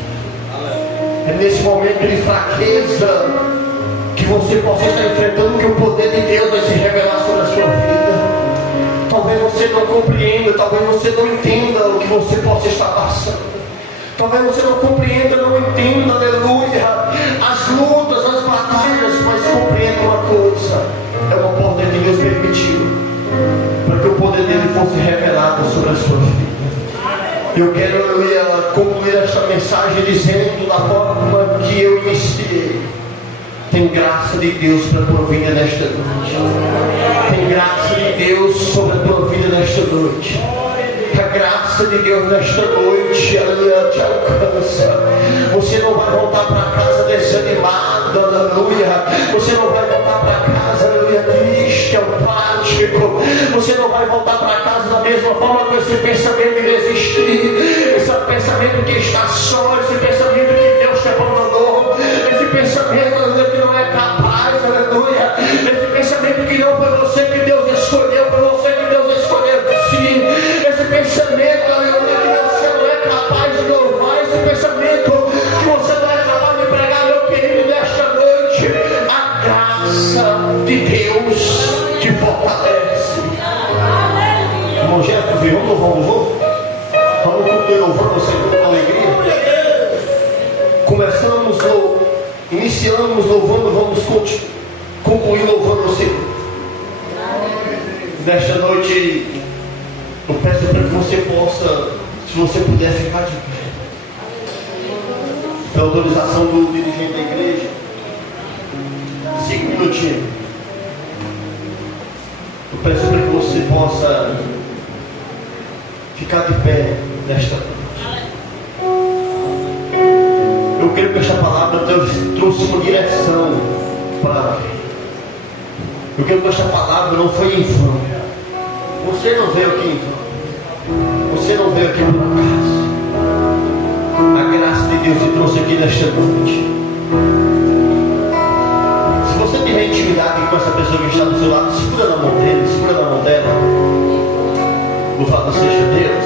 É nesse momento de fraqueza que você possa estar enfrentando, que o poder de Deus vai se revelar sobre a sua vida. Talvez você não compreenda, talvez você não entenda o que você possa estar passando. Talvez você não compreenda, não entenda, aleluia, as lutas, as batalhas, mas compreenda uma coisa: é uma porta que Deus permitiu para que o poder dele fosse revelado sobre a sua vida. Eu quero, aleluia, concluir esta mensagem dizendo da forma que eu iniciei: tem graça de Deus para a tua vida nesta noite. Tem graça de Deus sobre a tua vida nesta noite. A graça de Deus nesta noite, aleluia, te alcança. Você não vai voltar para casa desanimado, aleluia. Você não vai voltar para casa, aleluia, triste, apático. Você não vai voltar para casa da mesma forma com esse pensamento de desistir, esse pensamento que está só, esse pensamento que Deus te abandonou, esse pensamento, aleluia, que não é capaz, aleluia, esse pensamento que não foi você que Deus escolheu, foi você que Deus escolheu de si, esse pensamento, aleluia, que você não é capaz de louvar, esse pensamento que você não é capaz de pregar, meu querido, nesta noite, a graça de Deus te fortalece. Irmão Jefferson, vamos louvar o louvor? Vamos concluir louvando o Senhor com alegria. Iniciamos louvando, vamos concluir louvando o Senhor. Nesta noite, eu peço para que você possa, se você puder, ficar de pé. Pela autorização do dirigente da igreja, 5 minutinhos. Eu peço para que você possa ficar de pé nesta noite. Eu creio que esta palavra trouxe uma direção para a vida. Eu creio que esta palavra não foi em vão. Você não veio aqui em vão. Você não veio aqui por acaso. A graça de Deus te trouxe aqui nesta noite. Se você tiver intimidade com essa pessoa que está do seu lado, segura na mão dele, segura na mão dela. Louvado seja Deus.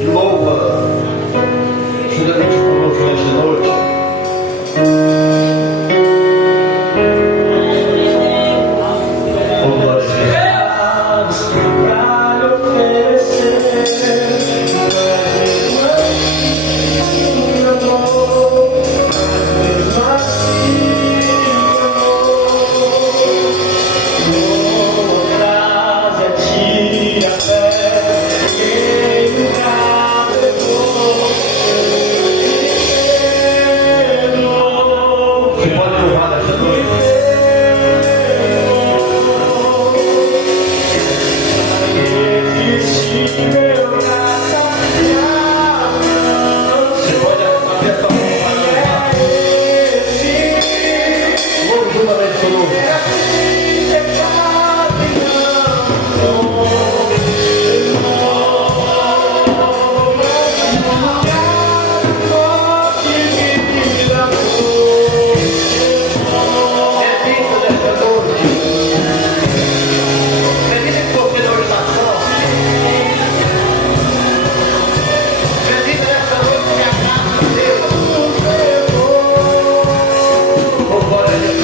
E louva juntamente conosco nesta noite. Oh, glória a Deus.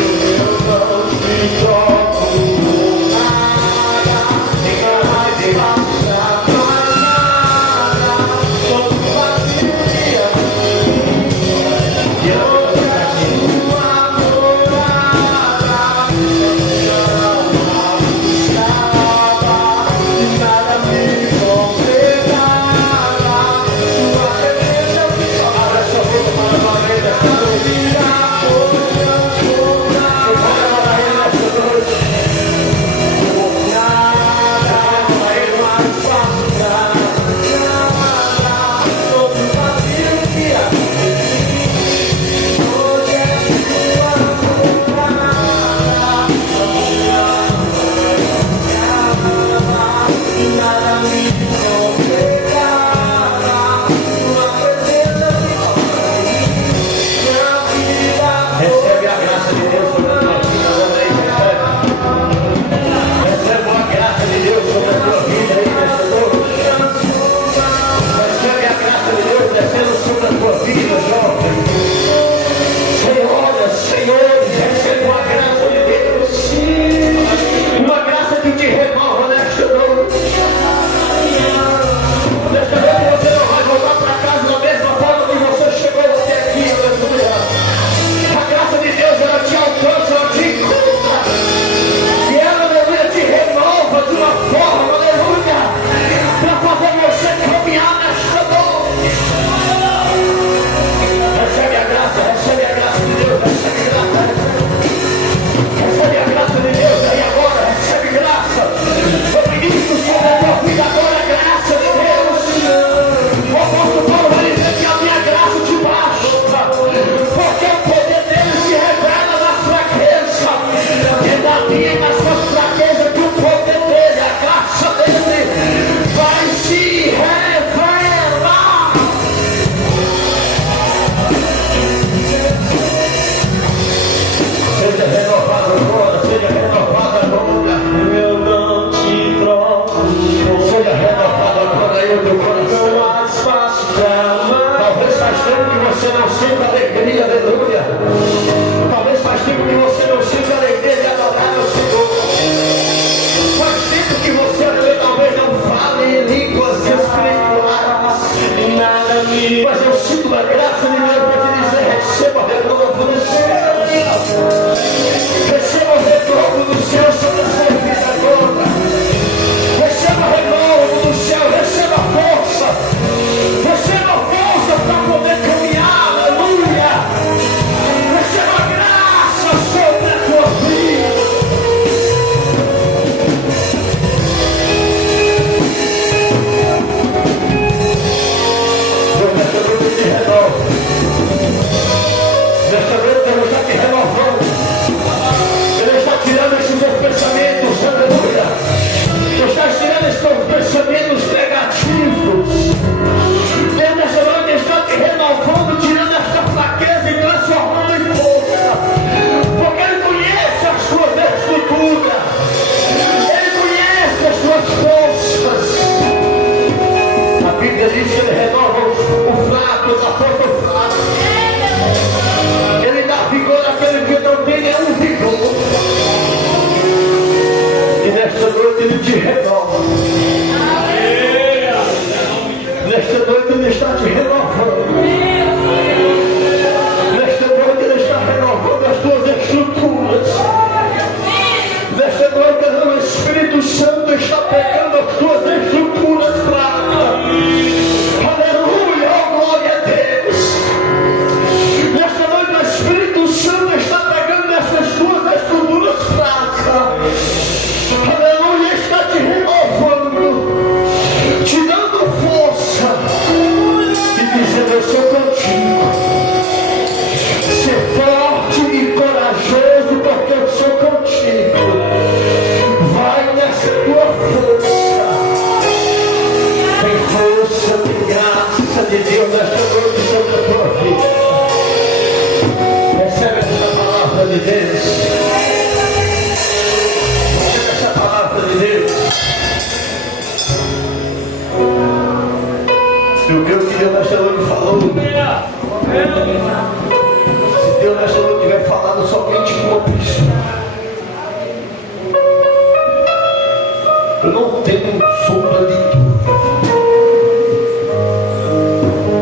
Eu não tenho sombra de dúvida.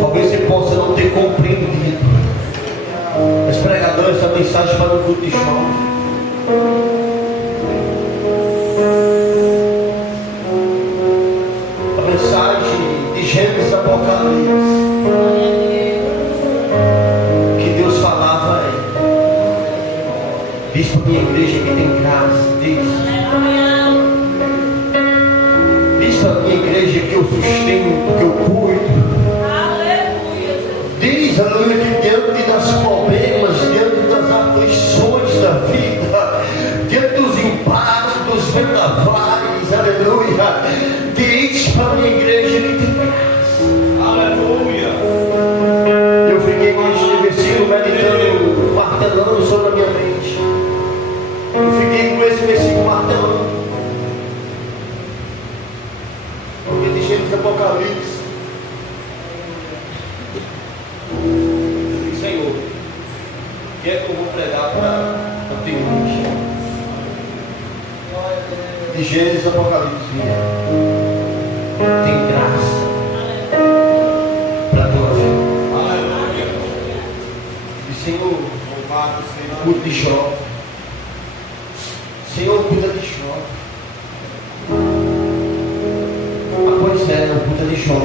Talvez você possa não ter compreendido. Mas, pregador, essa mensagem para o culto de jovens. A mensagem de Gênesis e Apocalipse. Que Deus falava é: diz para minha igreja que tem graça. Diz para minha igreja que eu sustento, que eu cuido. Diz, aleluia, que diante das problemas, diante das aflições da vida, diante dos empates, dos vendavais, aleluia, diz para a minha igreja que tem graça. Aleluia. Eu fiquei com este versículo meditando, martelando sobre a minha mente. Eu fiquei com esse versículo martelando. Porque de Gênesis e Apocalipse, Senhor, o que é que eu vou pregar para a tua igreja? De Gênesis e Apocalipse, tem graça para a tua vida. Aleluia. E Senhor, cuida de Jó. Senhor, cuida de Jó. Pois é, não cuida de Jó.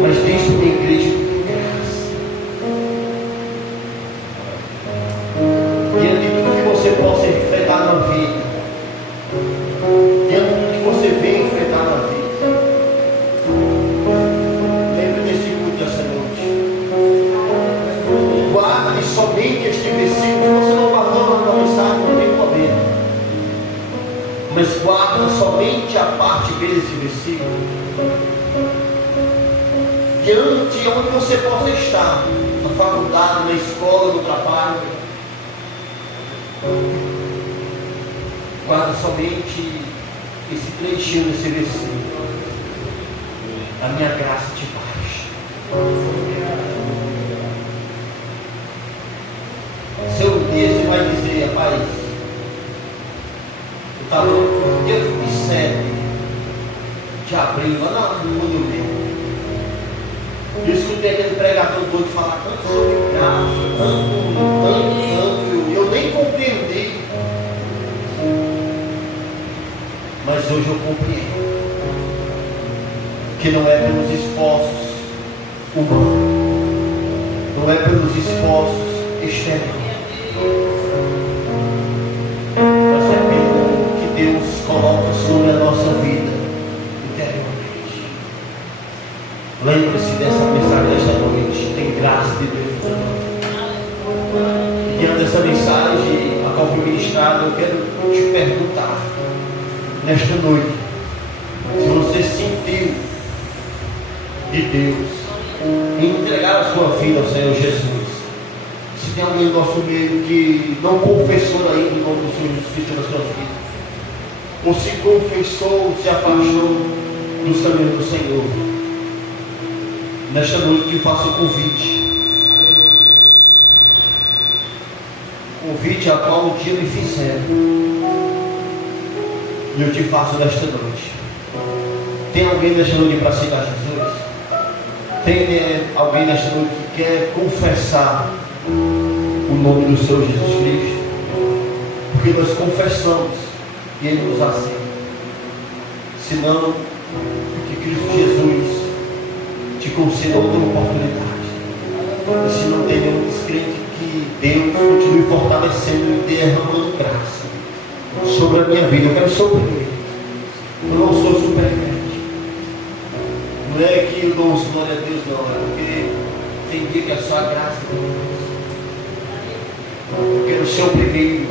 Mas diz para a igreja que tem graça. Diante de tudo que você possa enfrentar na vida, diante de tudo que você vem enfrentar na vida, lembre desse culto dessa noite. Guarde somente este versículo. Se você não guardou na mensagem, não tem problema. Mas guarda somente a parte desse versículo. Diante de onde você possa estar, na faculdade, na escola, no trabalho, guarda somente esse trechinho desse versículo. A minha graça te basta. Seu dia você vai dizer: rapaz, eu estava no dia 27 de abril, lá no mundo mesmo. Eu escutei aquele pregador doido falar tanto sobre graça, tanto, eu nem compreendi. Mas hoje eu compreendo que não é pelos esforços humanos, não é pelos esforços externos, mas é pelo que Deus coloca sobre a nossa vida interiormente. Lembre-se dessa mensagem desta noite. Tem graça de Deus para nós. E diante dessa mensagem a qual foi ministrada, eu quero te perguntar nesta noite se você sentiu de Deus em entregar a sua vida ao Senhor Jesus. Se tem alguém no nosso meio que não confessou ainda o nome do Senhor Jesus Cristo na sua vida, ou se confessou, se afastou dos caminhos do Senhor, nesta noite eu faço o convite a qual o dia me fizeram, e eu te faço nesta noite. Tem alguém nesta noite para aceitar Jesus? Tem alguém nesta noite que quer confessar o nome do Senhor Jesus Cristo? Porque nós confessamos e Ele nos aceita. Senão, que Cristo Jesus te conceda outra oportunidade. E se não tem nenhum descrente, que Deus continue fortalecendo e derramando graça sobre a minha vida. Eu quero sobreviver. Eu não sou super crente. Não é que eu dou glória a Deus, não. É porque tem dia que é só a graça de Deus. Eu quero ser o primeiro.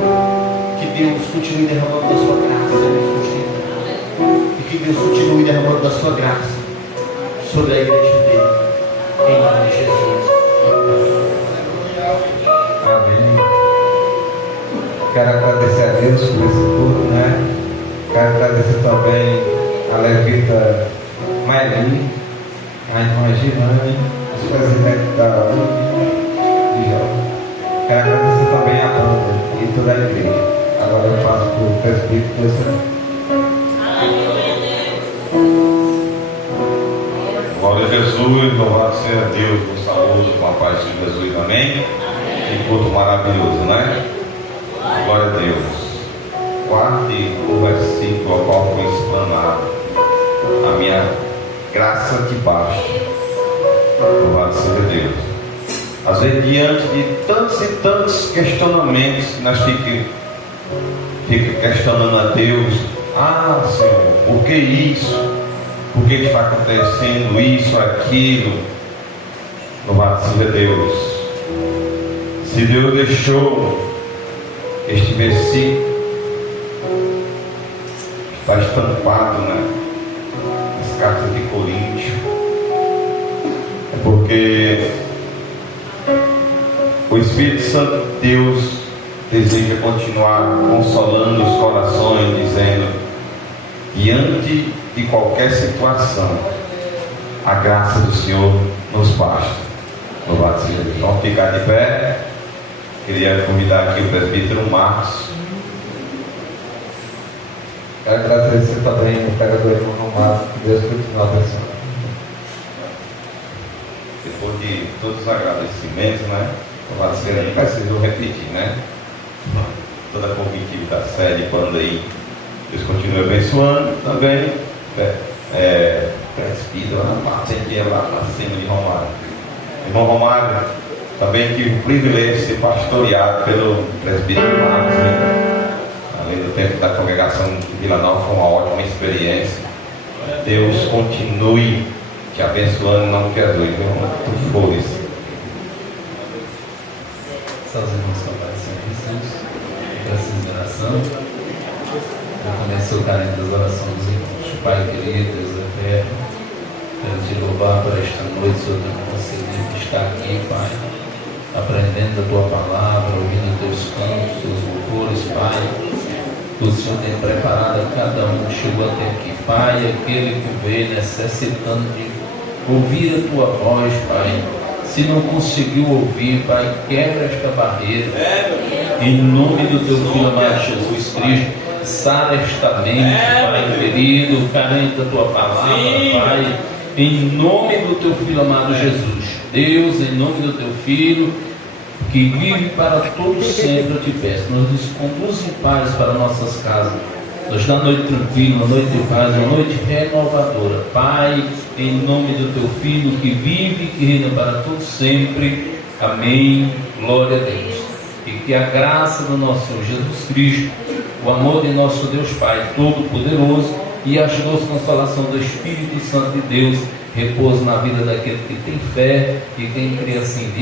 Que Deus continue derramando da sua graça. E que Deus continue derramando da sua graça sobre a igreja dele. Em nome de Jesus. Amém. Quero agradecer a Deus por esse culto, né? Quero agradecer também a levita Maeli, a irmã Girane, os presidentes da UNI. Quero agradecer também a banda e toda a igreja. Agora eu passo para o presbítero. louvado seja Deus, vos saúdo com a paz de Jesus, amém? Que culto maravilhoso, né? Glória a Deus. Guarde o versículo ao qual foi explanado. A minha graça te basta. Louvado seja Deus. Às vezes, diante de tantos e tantos questionamentos que nós ficamos questionando a Deus: ah, Senhor, por que isso? Por que está acontecendo isso, aquilo? Louvado seja Deus. Se Deus deixou este versículo, está estampado, né, nas cartas de Coríntios, é porque o Espírito Santo de Deus deseja continuar consolando os corações, dizendo: diante de qualquer situação, a graça do Senhor nos basta. Louvado seja Deus. Vamos ficar de pé. Queria convidar aqui o presbítero Marcos. Quero agradecer também o pregador irmão Romário, que Deus continue abençoando. Depois de todos os agradecimentos, né? Louvado seja Deus. Não preciso repetir, né? Toda a comitiva da sede, quando aí Deus continue abençoando também. Presbítero, atendia lá na cima de Romário. Irmão Romário, também tive o privilégio de ser pastoreado pelo presbítero Marcos, né? Além do tempo da congregação de Vila Nova, foi uma ótima experiência. Deus continue te abençoando, não que as duas, tu fores. Seus irmãos com a paz do Senhor Jesus, preciso de oração. Eu também sou carente das orações dos irmãos. Pai querido, Deus eterno, quero te louvar por esta noite, Senhor, que eu consegui estar aqui, Pai, aprendendo a tua palavra, ouvindo teus cantos, teus louvores, Pai. O Senhor tem preparado a cada um que chegou até aqui, Pai, aquele que veio necessitando de ouvir a tua voz, Pai. Se não conseguiu ouvir, Pai, quebra esta barreira. Em nome do teu filho amado Jesus Cristo, sara esta mente, Pai querido, carente da tua palavra, Pai. Em nome do teu filho amado Jesus, Deus, em nome do teu filho, que vive para todo sempre, eu te peço, nos conduz em paz para nossas casas, nos dá uma noite tranquila, uma noite de paz, uma noite renovadora, Pai, em nome do teu filho, que vive e que reina para todo sempre, amém, glória a Deus. E que a graça do nosso Senhor Jesus Cristo, o amor de nosso Deus Pai Todo-Poderoso e a doce consolação do Espírito Santo de Deus repouse na vida daquele que tem fé e quem crê assim diz.